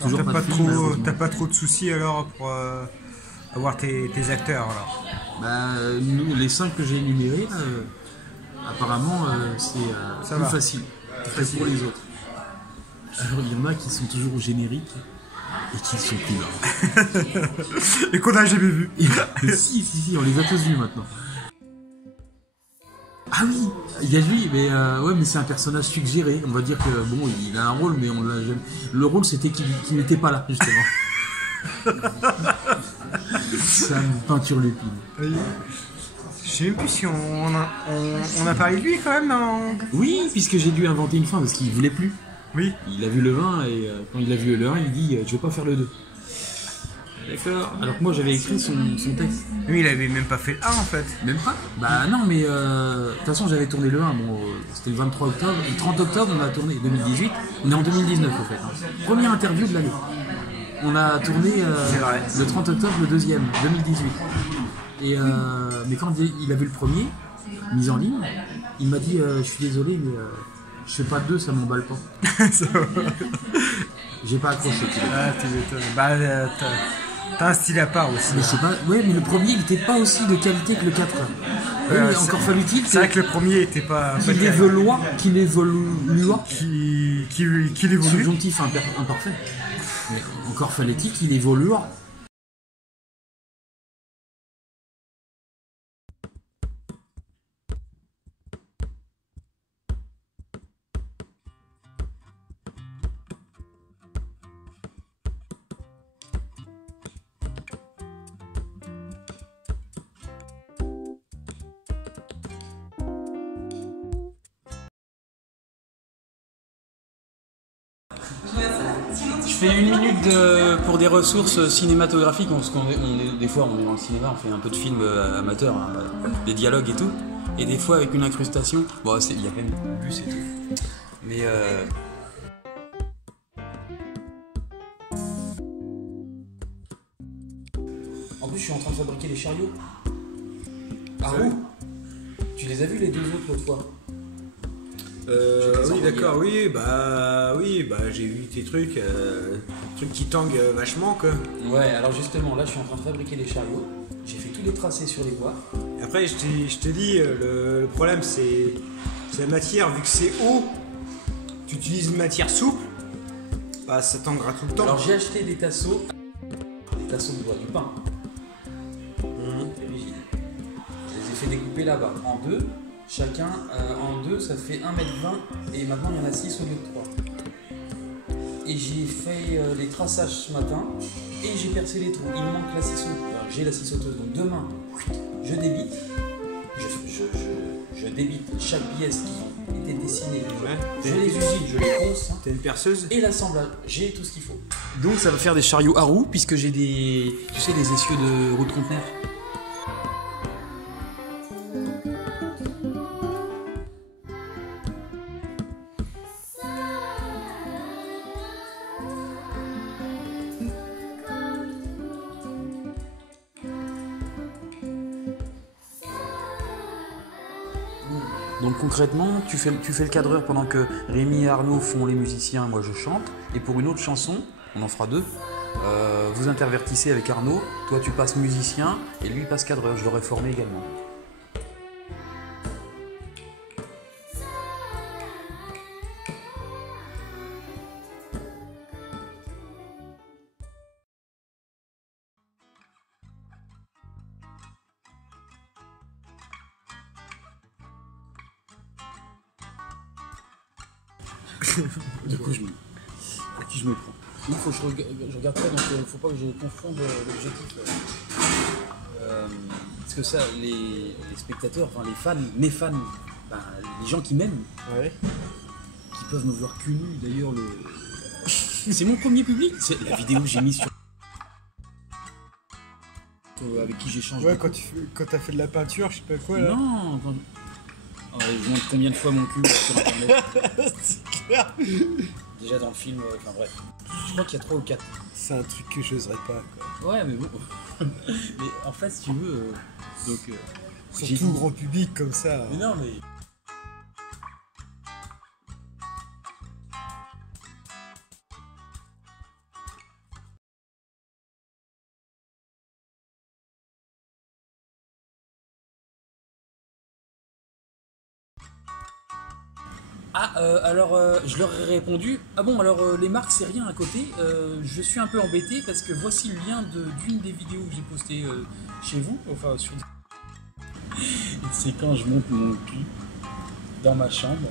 Toujours T'as pas de film, malheureusement. pas trop de soucis alors pour avoir tes acteurs alors? Bah, nous, les 5 que j'ai énumérés, là, apparemment, c'est Ça plus va. facile que pour les autres. Alors, il y en a qui sont toujours au générique et qui ne sont plus là. Et qu'on a jamais vu. Si, on les a tous vus maintenant. Ah oui, il y a lui, mais ouais, mais c'est un personnage suggéré. On va dire que bon, il a un rôle, mais on l'a jamais. Le rôle, c'était qu'il n'était pas là, justement. Ça me peinture l'épine. Je sais même plus si on a parlé de lui quand même dans... Oui, puisque j'ai dû inventer une fin parce qu'il voulait plus. Oui. Il a vu le 1 et quand il a vu le 1, il dit je vais pas faire le 2. D'accord. Alors que moi j'avais écrit son texte. Lui, il avait même pas fait le 1 en fait. Même pas. Bah non, mais de toute façon j'avais tourné le 1, bon, c'était le 23 octobre. Le 30 octobre on a tourné 2018. On est en 2019 en fait. Hein. Première interview de l'année. On a tourné le 30 octobre le deuxième, 2018. Et mais quand il a vu le premier, mise en ligne, il m'a dit je suis désolé mais je fais pas de 2, ça m'emballe pas. J'ai pas accroché. Ah, tu m'étonnes. Bah, t'as un style à part aussi. Mais je sais pas, ouais, mais le premier il était pas aussi de qualité que le 4. Ouais, encore fallu-il. C'est vrai que le premier était pas. Qu'il évolue. Qu'il évolue. Subjonctif imparfait. Mais encore fallait-il qu'il évolue. Je fais 1 minute pour des ressources cinématographiques, parce des fois on est dans le cinéma, on fait un peu de films amateurs, hein, des dialogues et tout, et des fois avec une incrustation, bon il y a quand même du bus et tout, mais en plus je suis en train de fabriquer les chariots à roues. Tu les as vus les 2 autres l'autre fois? Oui, d'accord, oui, j'ai vu tes trucs, trucs qui tanguent vachement, quoi. Ouais, alors justement, là, je suis en train de fabriquer les chariots. J'ai fait tous les tracés sur les voies. Après, je te dis, le problème, c'est la matière, vu que c'est haut, tu utilises une matière souple, bah, ça tanguera tout le temps. Alors, j'ai acheté des tasseaux de bois, du pain. Rigides. Je les ai fait découper là-bas, en 2. Chacun en 2, ça fait 1m20 et maintenant il y en a 6 au lieu de 3. Et j'ai fait les traçages ce matin et j'ai percé les trous. Il me manque la scie sauteuse. J'ai la scie sauteuse, donc demain je débite. Je débite chaque pièce qui était dessinée. Je les usine, je les ponce. T'as une perceuse? Et l'assemblage, j'ai tout ce qu'il faut. Donc ça va faire des chariots à roues puisque j'ai des essieux de roue de conteneur. Donc concrètement, tu fais le cadreur pendant que Rémi et Arnaud font les musiciens, moi je chante. Et pour une autre chanson, on en fera 2, vous intervertissez avec Arnaud, toi tu passes musicien et lui il passe cadreur, je l'aurais formé également. Du coup, à qui je me prends? Il faut que je regarde ça, donc il ne faut pas que je confonde l'objectif. Parce que ça, les spectateurs, enfin les fans, mes fans, ben, les gens qui m'aiment, ouais, qui peuvent me voir cul nu, d'ailleurs, c'est mon premier public. C'est la vidéo que j'ai mise sur. Avec qui j'échange. Ouais, quand t'as fait de la peinture, je sais pas quoi là. Non, je montre combien de fois mon cul sur internet. C'est clair. Déjà dans le film, enfin bref. Je crois qu'il y a 3 ou 4. C'est un truc que j'oserais pas, quoi. Ouais, mais bon. Mais en fait, si tu veux. Donc. Surtout grand public comme ça. Mais non, mais. Alors je leur ai répondu, ah bon alors les marques c'est rien à côté, je suis un peu embêté parce que voici le lien d'une des vidéos que j'ai postées chez vous, enfin sur... C'est quand je monte mon cul dans ma chambre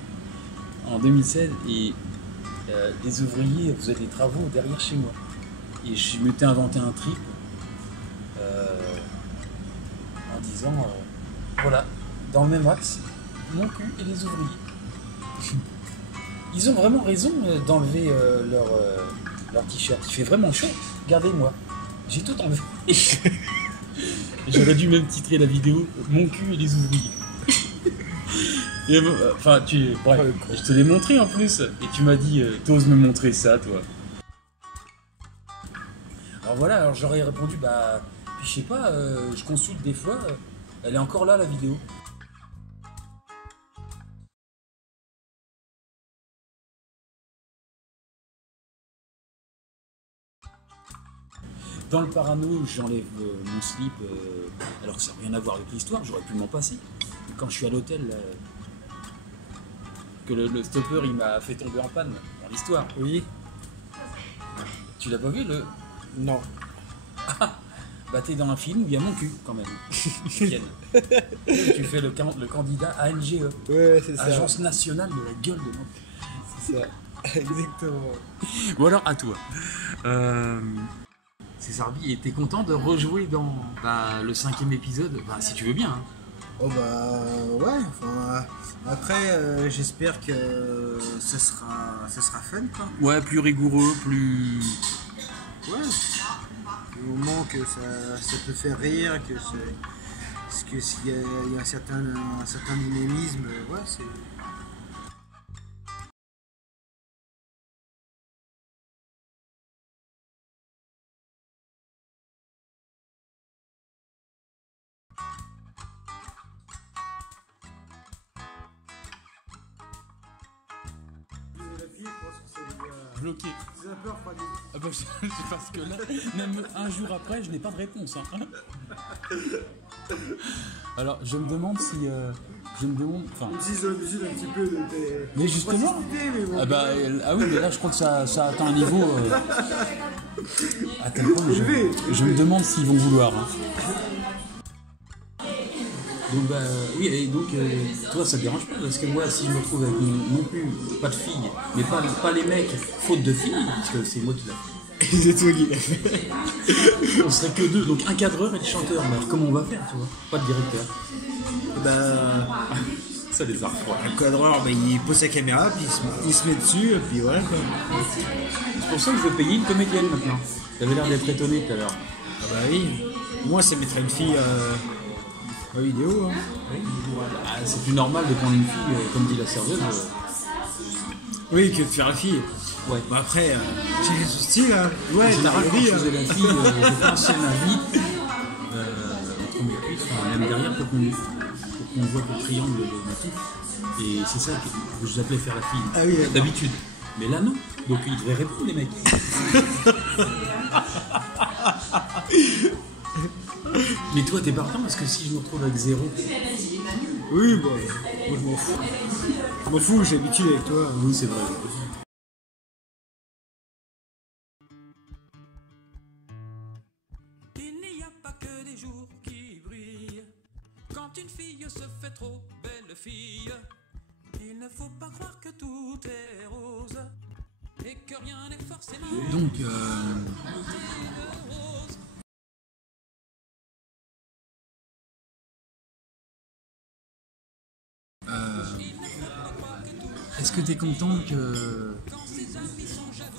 en 2016 et les ouvriers faisaient des travaux derrière chez moi et je m'étais inventé un trip en disant voilà, dans le même axe, mon cul et les ouvriers. Ils ont vraiment raison d'enlever leur t-shirt. Il fait vraiment chaud. Regardez-moi. J'ai tout enlevé. J'aurais dû même titrer la vidéo Mon cul et les ouvriers. Et, enfin, bref, je te l'ai montré en plus. Et tu m'as dit, t'oses me montrer ça, toi. Alors voilà, alors j'aurais répondu, bah, je sais pas, je consulte des fois, elle est encore là la vidéo. Dans le parano, j'enlève mon slip, alors que ça n'a rien à voir avec l'histoire, j'aurais pu m'en passer. Et quand je suis à l'hôtel, que le stopper il m'a fait tomber en panne dans l'histoire. Oui. Tu l'as pas vu le... Non. Bah t'es dans un film où il y a mon cul quand même. Ken. Tu fais le candidat ANGE, Ouais, c'est ça. Agence nationale de la gueule de mon cul. C'est ça. Exactement. Bon alors à toi. César B, et t'es content de rejouer dans le 5e épisode? Bah si tu veux bien. Hein. Oh bah ouais, enfin, après j'espère que ça sera fun quoi. Ouais, plus rigoureux, plus... Ouais. Du moment que ça peut faire rire, parce que s'il y a un certain dynamisme, ouais c'est... Bloqué. Ah bah, parce que là, même un jour après, je n'ai pas de réponse. Hein. Alors, je me demande si... Enfin... Si ça abusé un petit peu de tes... Mais justement... Mais bon, ah oui, mais là, je crois que ça atteint un niveau... à tel point que je me demande s'ils vont vouloir. Hein. Donc bah oui, et donc toi ça te dérange pas parce que moi si je me retrouve avec non plus pas de filles, mais pas les mecs faute de filles, parce que c'est moi qui l'ai fait. c'est toi qui l'as fait. On serait que deux, donc un cadreur et le chanteur, mais comment on va faire, tu vois? Pas de directeur. Bah... Ça les a refroidis. Le cadreur, bah, il pose sa caméra, puis il se met dessus, et puis voilà quoi. C'est pour ça que je veux payer une comédienne maintenant. T'avais l'air d'être étonné tout à l'heure. Ah bah oui. Moi ça mettrait une fille... en vidéo, hein. Ah, c'est plus normal de prendre une fille, comme dit la serveuse. Oui, que de faire la fille. Ouais. Bon après, j'ai ce style, hein. Ouais, En général, quand oui, je faisais la fille, je pensais ma vie entre mes cuisses, enfin, même derrière, pour qu'on voit le triangle de motif. Et c'est ça que je vous appelais faire la fille, Ah oui, d'accord. d'habitude. Mais là, non. Donc ils devraient répondre, les mecs. Mais toi, t'es partant parce que si je me retrouve avec 0. Oui, bon, moi je m'en fous. Je m'en fous, j'ai l'habitude avec toi. Oui, c'est vrai. Il n'y a pas que des jours qui brillent. Quand une fille se fait trop belle fille, il ne faut pas croire que tout est rose et que rien n'est forcément Donc, est-ce que t'es content que,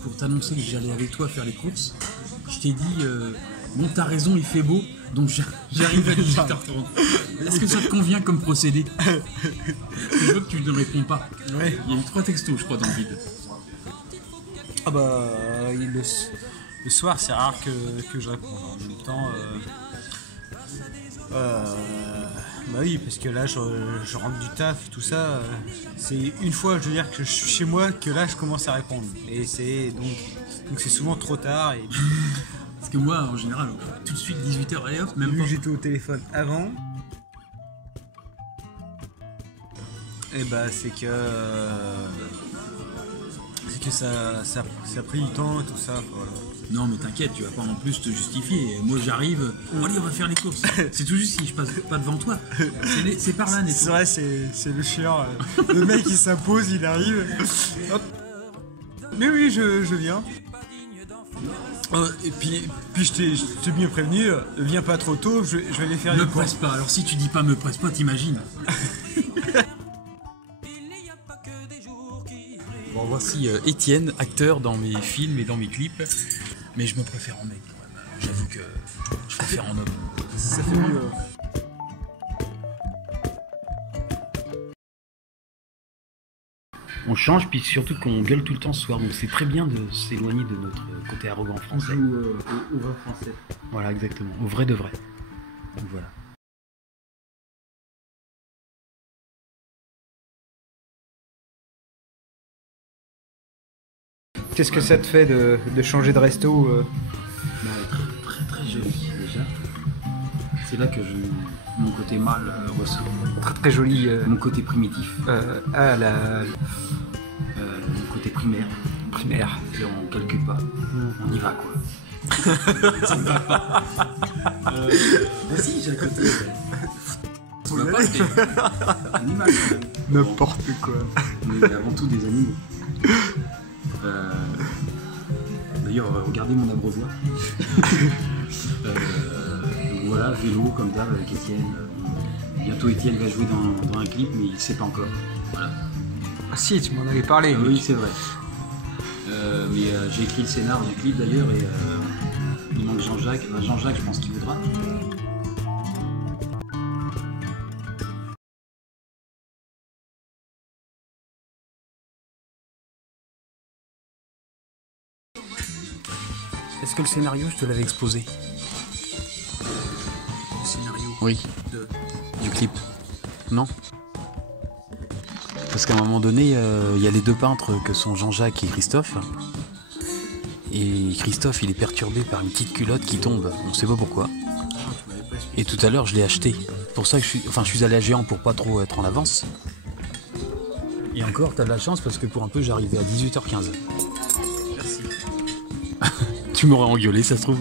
pour t'annoncer que j'allais avec toi faire les courses, je t'ai dit, bon t'as raison, il fait beau, donc j'arrive à 18h30. Est-ce que ça te convient comme procédé? Je veux que tu ne réponds pas. Ouais. Il y a eu 3 textos, je crois, dans le vide. Ah bah, le soir, c'est rare que je réponde. En même temps, bah oui, parce que là, je rentre du taf, tout ça. C'est une fois, je veux dire, que je suis chez moi, que là, je commence à répondre. Et c'est donc c'est souvent trop tard. Et Parce que moi, en général, tout de suite 18h, allez hop, même vu pas. que j'étais au téléphone avant, et bah c'est que ça a pris du temps et tout ça. Voilà. Non mais t'inquiète, tu vas pas en plus te justifier. Moi j'arrive, allez on va faire les courses. C'est tout juste si je passe pas devant toi. C'est par là, C'est vrai, c'est le chiant. Le mec il s'impose, il arrive. Hop. Mais oui, je viens. Et puis je t'ai bien prévenu, viens pas trop tôt, je vais aller faire Me les presse courses. pas, alors si tu dis pas me presse pas, t'imagines. Bon voici Étienne, acteur dans mes films et dans mes clips. Mais je me préfère en mec quand même. J'avoue que je préfère en homme. Ça fait mieux. On change, puis surtout qu'on gueule tout le temps ce soir, donc c'est très bien de s'éloigner de notre côté arrogant On français. joue au vrai français. Voilà, exactement, au vrai de vrai. Donc voilà. Qu'est-ce que ça te fait de changer de resto Bah, très très joli déjà. C'est là que mon côté mâle ressort. Très très joli. Mon côté primitif, La mon côté primaire. primaire. Et on calcule pas, on y va quoi. Si, j'ai un côté. Tu vas pas, t'es animal. N'importe quoi. Mais avant tout des animaux. D'ailleurs, regardez mon abreuvoir. Voilà, vélo comme d'hab avec Étienne. Bientôt Étienne va jouer dans un clip, mais il ne sait pas encore. Voilà. Ah si, tu m'en avais parlé. Oui, c'est vrai. Mais j'ai écrit le scénar du clip d'ailleurs et il manque Jean-Jacques. Enfin, Jean-Jacques, je pense qu'il voudra. Est-ce que le scénario, je te l'avais exposé? Le scénario. Oui. Du clip. Non? Parce qu'à un moment donné, il y a les deux peintres que sont Jean-Jacques et Christophe. Et Christophe, il est perturbé par une petite culotte qui tombe. On sait pas pourquoi. Et tout à l'heure, je l'ai acheté. Pour ça que je suis allé à Géant pour pas trop être en avance. Et encore, t'as de la chance parce que pour un peu, j'arrivais à 18h15. Merci. Tu m'aurais engueulé, ça se trouve.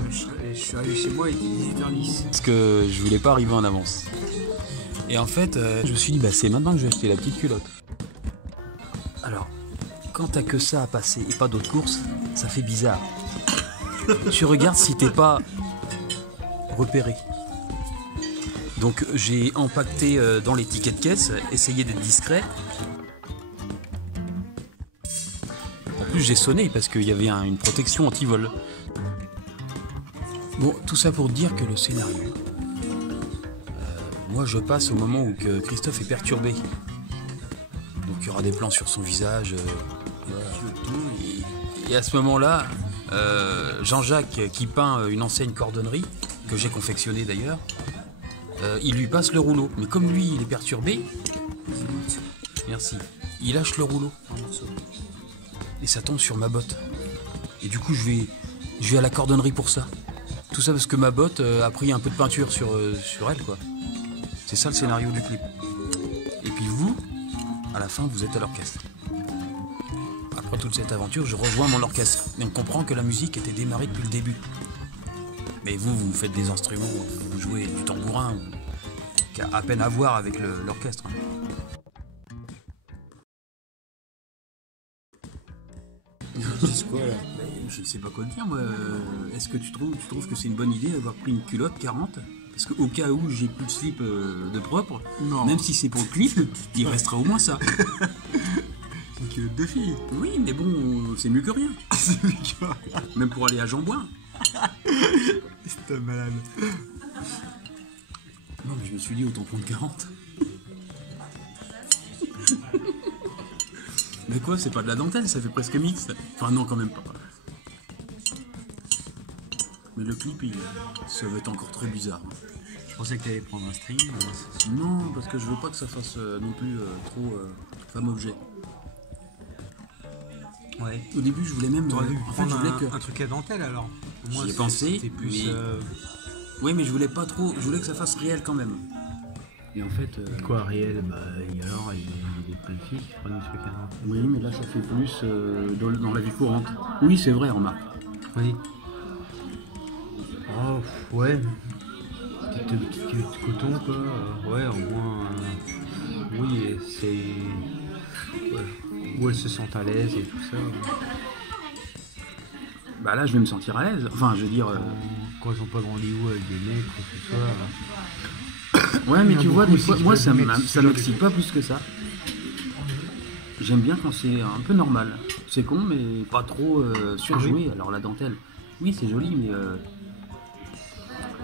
Je suis arrivé chez moi, il était 18h10. Parce que je voulais pas arriver en avance. Et en fait, je me suis dit, bah c'est maintenant que je vais acheter la petite culotte. Alors, quand t'as que ça à passer et pas d'autres courses, ça fait bizarre. Tu regardes si t'es pas repéré. Donc j'ai empaqueté dans les tickets de caisse, essayé d'être discret. En plus j'ai sonné parce qu'il y avait une protection anti-vol. Bon, tout ça pour dire que le scénario... moi je passe au moment où que Christophe est perturbé. Donc il y aura des plans sur son visage, et à ce moment-là, Jean-Jacques qui peint une enseigne cordonnerie, que j'ai confectionnée d'ailleurs, il lui passe le rouleau. Mais comme lui il est perturbé, merci, il lâche le rouleau. Et ça tombe sur ma botte. Et du coup je vais à la cordonnerie pour ça. Tout ça parce que ma botte a pris un peu de peinture sur elle quoi. C'est ça le scénario du clip. Et puis vous, à la fin, vous êtes à l'orchestre. Après toute cette aventure, je rejoins mon orchestre. Et on comprend que la musique était démarrée depuis le début. Mais vous faites des instruments, vous jouez du tambourin, qui a à peine à voir avec l'orchestre. Quoi, là je ne sais pas quoi te dire moi. Est-ce que tu trouves que c'est une bonne idée d'avoir pris une culotte 40? Parce qu'au cas où j'ai plus de slip de propre, Non. même si c'est pour le clip, il restera au moins ça. C'est une culotte de fille. Oui, mais bon, c'est mieux que rien. C'est lui qui va. Même pour aller à Jean-Bouin. C'est un malade. Non, mais je me suis dit autant prendre 40. Mais quoi, c'est pas de la dentelle, ça fait presque mix. Enfin non, quand même pas. Mais le clip, ça va être encore très bizarre. Je pensais que t'allais prendre un string. Non, parce que je veux pas que ça fasse non plus trop femme objet. Ouais. Au début, je voulais même. T'aurais dû En fait, je prendre voulais que. un truc à dentelle alors. Au moins, J'y ai pensé, c'était plus. mais- Oui, mais je voulais pas trop. Je voulais que ça fasse réel quand même. Et en fait. Quoi, réel? Bah, et alors, il y a plein de filles qui prennent des trucs à dentelle. Oui, mais là, ça fait plus dans la vie courante. Oui, c'est vrai, remarque. Oui. Oh, ouais. Petite culotte de coton, quoi. Ouais, au moins. Oui, et c'est. Ouais. Où elles se sentent à l'aise et tout ça. Bah là, je vais me sentir à l'aise. Enfin, je veux dire. Quand ils ont pas grandi où avec des mecs, quoi que ce soit. Ouais, mais Il y en a tu vois, beaucoup des fois, aussi qui moi, peuvent ça mettre ce genre m'excite de- pas plus que ça. J'aime bien quand c'est un peu normal. C'est con, mais pas trop surjoué. Alors la dentelle, oui, c'est joli, mais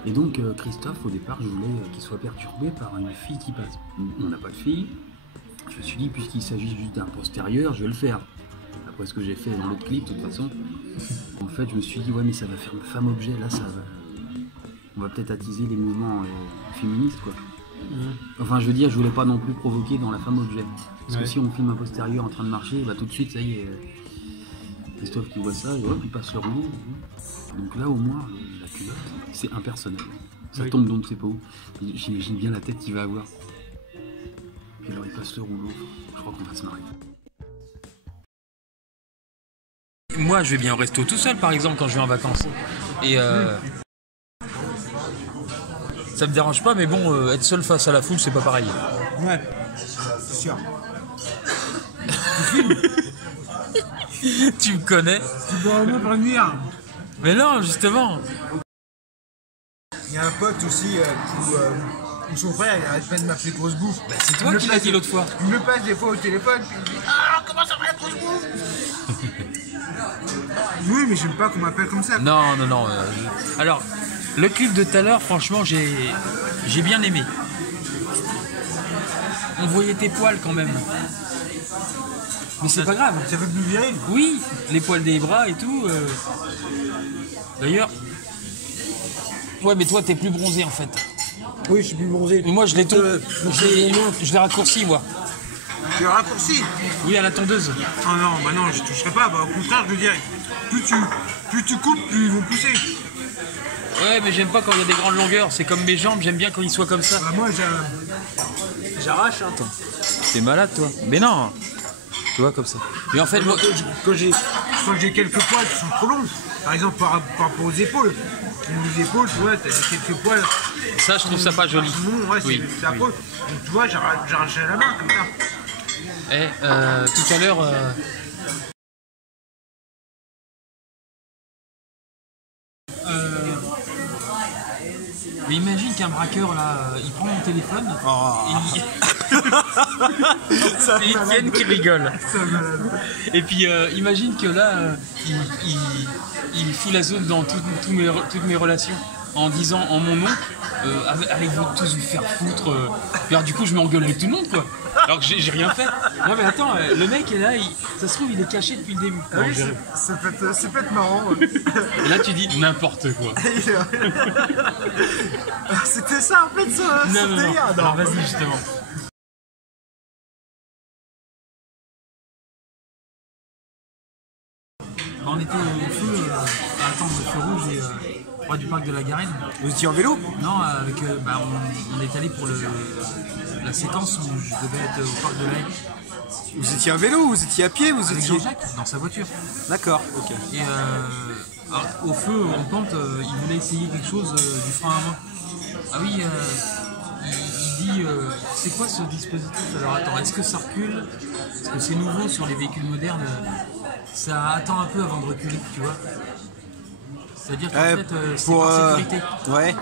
Et donc Christophe, au départ, je voulais qu'il soit perturbé par une fille qui passe. On n'a pas de fille. Je me suis dit, puisqu'il s'agit juste d'un postérieur, je vais le faire. Après ce que j'ai fait dans l'autre clip, de toute façon. En fait, je me suis dit, ouais, mais ça va faire femme-objet. Là, ça va... On va peut-être attiser les mouvements féministes, quoi. Enfin, je veux dire, je voulais pas non plus provoquer dans la femme-objet. Parce que si on filme un postérieur en train de marcher, bah tout de suite, ça y est, Christophe qui voit ça, et hop, il passe le rouleau. Donc là, au moins, la culotte, c'est impersonnel. Ça tombe donc, c'est pas où. J'imagine bien la tête qu'il va avoir. Et alors, il passe le rouleau. Je crois qu'on va se marier. Moi, je vais bien au resto tout seul, par exemple, quand je vais en vacances. Et ça me dérange pas, mais bon, être seul face à la foule, c'est pas pareil. Ouais, c'est sûr. Tu me connais? Tu dois au moins prévenir. Mais non, justement. Il y a un pote aussi où son frère il arrête pas de m'appeler grosse bouffe. Bah, c'est toi qui l'as dit l'autre fois. Il me passe des fois au téléphone puis il me dit ah comment ça va la grosse bouffe. Oui mais j'aime pas qu'on m'appelle comme ça. Non. Alors, le clip de tout à l'heure, franchement, j'ai bien aimé. On voyait tes poils quand même. Mais c'est pas grave. Ça fait plus viril. Oui, les poils des bras et tout. D'ailleurs... Ouais, mais toi, t'es plus bronzé en fait. Oui, je suis plus bronzé. Moi, je l'ai raccourci, moi. Tu l'as raccourci? Oui, à la tondeuse. Oh non, bah non, je toucherai pas. Bah, au contraire, je veux dire, plus tu coupes, plus ils vont pousser. Ouais, mais j'aime pas quand il y a des grandes longueurs. C'est comme mes jambes, j'aime bien quand ils soient comme ça. Bah, moi, j'arrache, hein. T'es malade, toi. Mais non. Tu vois, comme ça. Mais en fait, moi... Quand j'ai quelques poils qui sont trop longs, par exemple par rapport aux épaules, les épaules, tu vois, t'as quelques poils. Ça, je trouve ça pas joli. Non, ouais, Oui, c'est affreux. Donc tu vois, j'arrache la main comme ça. Tout à l'heure... Mais imagine qu'un braqueur là, il prend mon téléphone c'est Étienne qui rigole. Et puis imagine que là, il fout la zone dans toutes mes relations en disant en mon nom, allez-vous tous vous faire foutre. Alors du coup je m'engueule avec tout le monde quoi. Alors que j'ai rien fait. Non mais attends, le mec est là, ça se trouve il est caché depuis le début. Ah oui, ça peut être marrant. Et là tu dis n'importe quoi. C'était ça en fait ça. Non. Alors vas-y justement. On était au feu à attendre le feu rouge et près du parc de la Garenne. Vous étiez en vélo? Non, avec, on est allé pour la séquence où je devais être au parc de la Haye. Vous étiez en vélo ou vous étiez à pied? Vous Avec étiez Jean-Jacques, dans sa voiture. D'accord, ok. Et alors, au feu, en pente, il voulait essayer quelque chose du frein à main. Ah oui, il dit c'est quoi ce dispositif? Alors attends, est-ce que ça recule? Parce que c'est nouveau sur les véhicules modernes, ça attend un peu avant de reculer, tu vois. C'est-à-dire qu'en fait, c'est par sécurité. Ouais.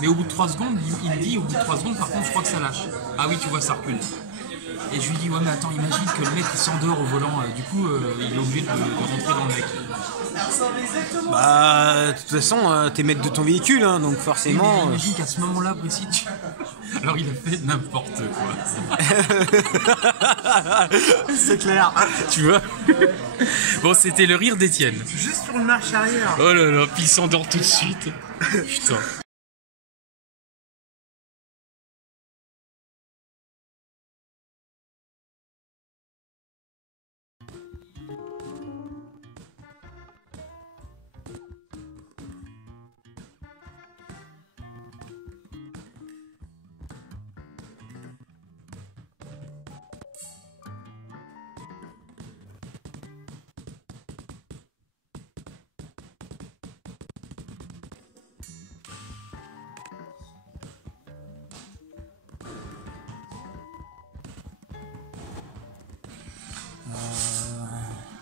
Mais au bout de 3 secondes, il dit au bout de 3 secondes, par contre, je crois que ça lâche. Ah oui, tu vois, ça recule. Et je lui dis, ouais, mais attends, imagine que le mec il s'endort au volant, du coup, il est obligé de rentrer dans le mec. Bah, de toute façon, t'es maître de ton véhicule, hein, donc forcément. Mais imagine qu'à ce moment-là précis, alors il a fait n'importe quoi. C'est clair. Tu vois. Bon, c'était le rire d'Étienne. Juste sur une marche arrière. Oh là là, puis il s'endort tout de suite. Putain.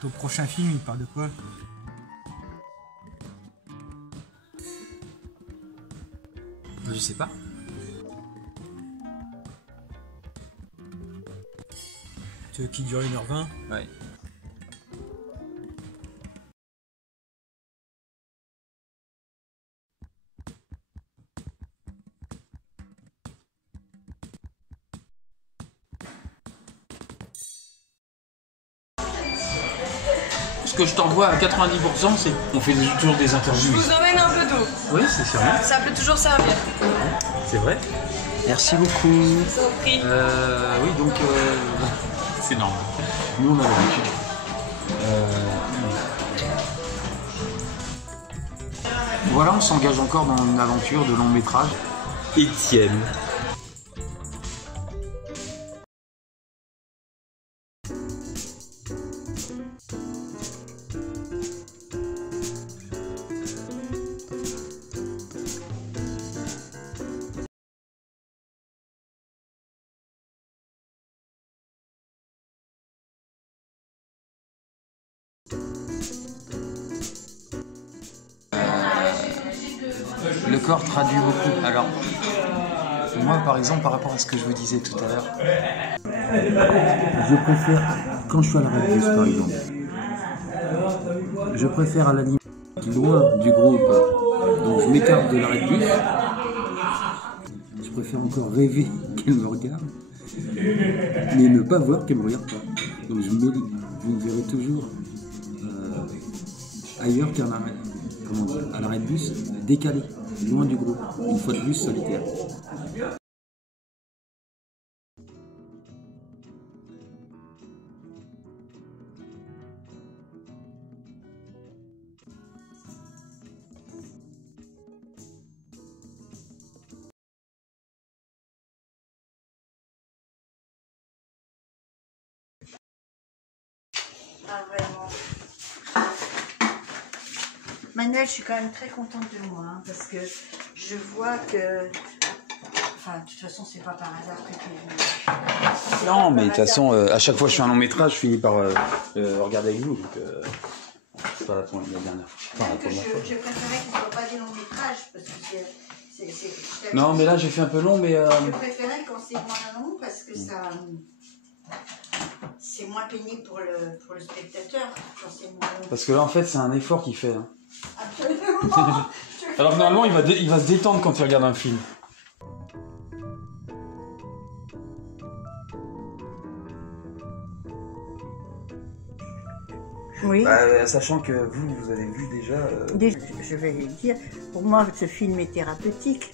Ton prochain film, il parle de quoi? Je sais pas. Tu veux qu'il dure 1h20? Ouais. que je t'envoie à 90%, c'est on fait toujours des Je interviews. vous emmène un peu d'eau. Oui, c'est sûr. Ça peut toujours servir. C'est vrai. Merci beaucoup. Je vous en prie. Oui, donc c'est normal. Nous on a l'habitude. Voilà, on s'engage encore dans une aventure de long métrage. Étienne. Le corps traduit beaucoup. Alors, moi par exemple, par rapport à ce que je vous disais tout à l'heure, je préfère, quand je suis à la Red Bus par exemple, je préfère à la limite loin du groupe, donc je m'écarte de la Red Bus, je préfère encore rêver qu'elle me regarde, mais ne pas voir qu'elle me regarde pas. Donc je me verrai toujours ailleurs qu'à la Red Bus, décalé, loin du groupe, une fois de plus solitaire. Ah, vraiment. Manuel, je suis quand même très contente de moi, hein, parce que je vois que... Enfin, de toute façon, c'est pas par hasard que tu es venu. Non, mais de toute façon, à chaque fois que je fais un long métrage, je finis par regarder avec vous. Donc, c'est pas la dernière fois. Enfin, la première fois. Je préférais qu'il ne soit pas des longs métrages, parce que c'est... Non, mais là, j'ai fait un peu long, mais... Je préférais quand c'est moins long, parce que ça... C'est moins pénible pour le spectateur quand c'est moins long. Parce que là, en fait, c'est un effort qu'il fait. Hein. Absolument. Alors que normalement, il va se détendre quand il regarde un film. Oui. Sachant que vous avez vu déjà... Déjà, je vais lui dire, pour moi, ce film est thérapeutique.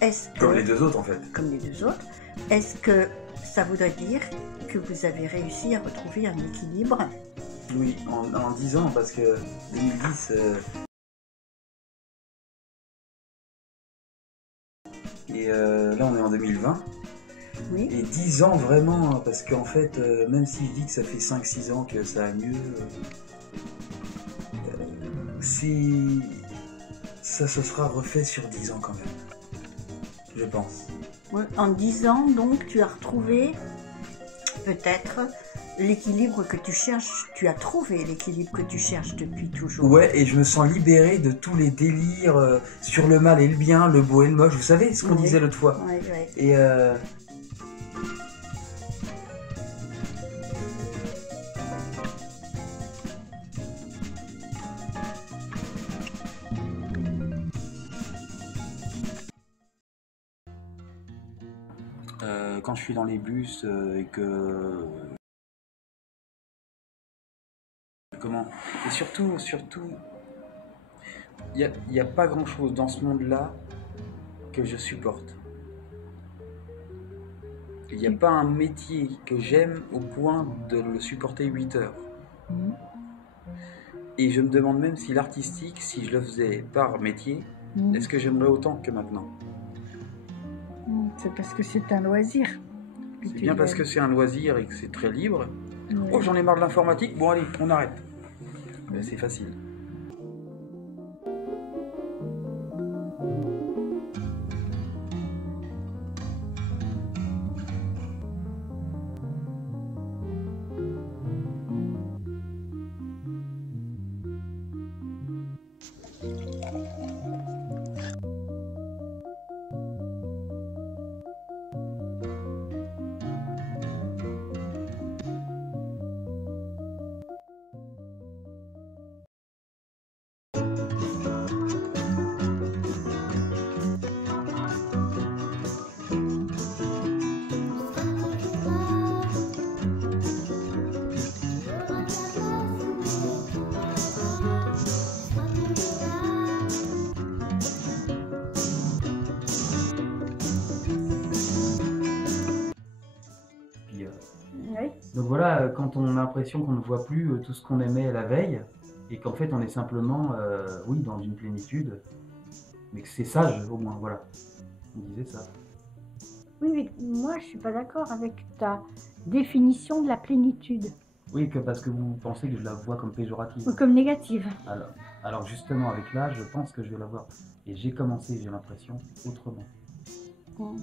Est-ce que, Comme les deux autres, en fait. Comme les deux autres. Est-ce que ça voudrait dire que vous avez réussi à retrouver un équilibre? Oui, en 10 ans, parce que 2010... Et là, on est en 2020. Oui. Et 10 ans vraiment, parce qu'en fait, même si je dis que ça fait 5-6 ans que ça a mieux, si ça se sera refait sur 10 ans quand même, je pense. Oui, en 10 ans, donc, tu as retrouvé peut-être l'équilibre que tu cherches. Tu as trouvé l'équilibre que tu cherches depuis toujours. Ouais, et je me sens libéré de tous les délires sur le mal et le bien, le beau et le moche. Vous savez ce qu'on disait l'autre fois. Oui, oui. Et quand je suis dans les bus et que... Comment? Et surtout, il n'y a pas grand-chose dans ce monde-là que je supporte. Il n'y a pas un métier que j'aime au point de le supporter 8 heures. Et je me demande même si l'artistique, si je le faisais par métier, est-ce que j'aimerais autant que maintenant? C'est parce que c'est un loisir. C'est bien parce que c'est un loisir et que c'est très libre. Oh, j'en ai marre de l'informatique. Bon, allez, on arrête. Ben, c'est facile. Donc voilà, quand on a l'impression qu'on ne voit plus tout ce qu'on aimait la veille, et qu'en fait on est simplement, oui, dans une plénitude, mais que c'est sage au moins, voilà. On disait ça. Oui, mais moi je suis pas d'accord avec ta définition de la plénitude, Oui, que parce que vous pensez que je la vois comme péjorative. ou comme négative. Alors justement, avec l'âge, je pense que je vais la voir. Et j'ai commencé, j'ai l'impression, autrement. Mm.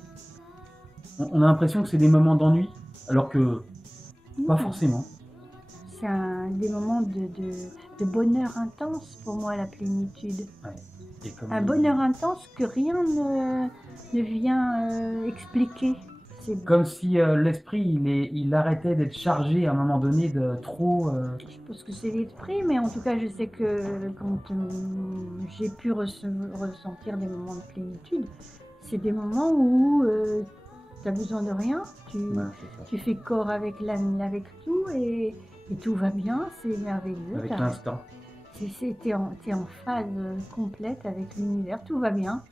On a l'impression que c'est des moments d'ennui, alors que pas Non. forcément. C'est des moments de bonheur intense pour moi, la plénitude. Et comme Un bonheur intense que rien ne vient expliquer. C'est Comme si l'esprit, il arrêtait d'être chargé à un moment donné de trop... Je pense que c'est l'esprit, mais en tout cas, je sais que quand j'ai pu ressentir des moments de plénitude, c'est des moments où tu n'as besoin de rien, Ouais, c'est ça. tu fais corps avec tout et tout va bien, c'est merveilleux. Avec l'instant. T'es en phase complète avec l'univers, tout va bien.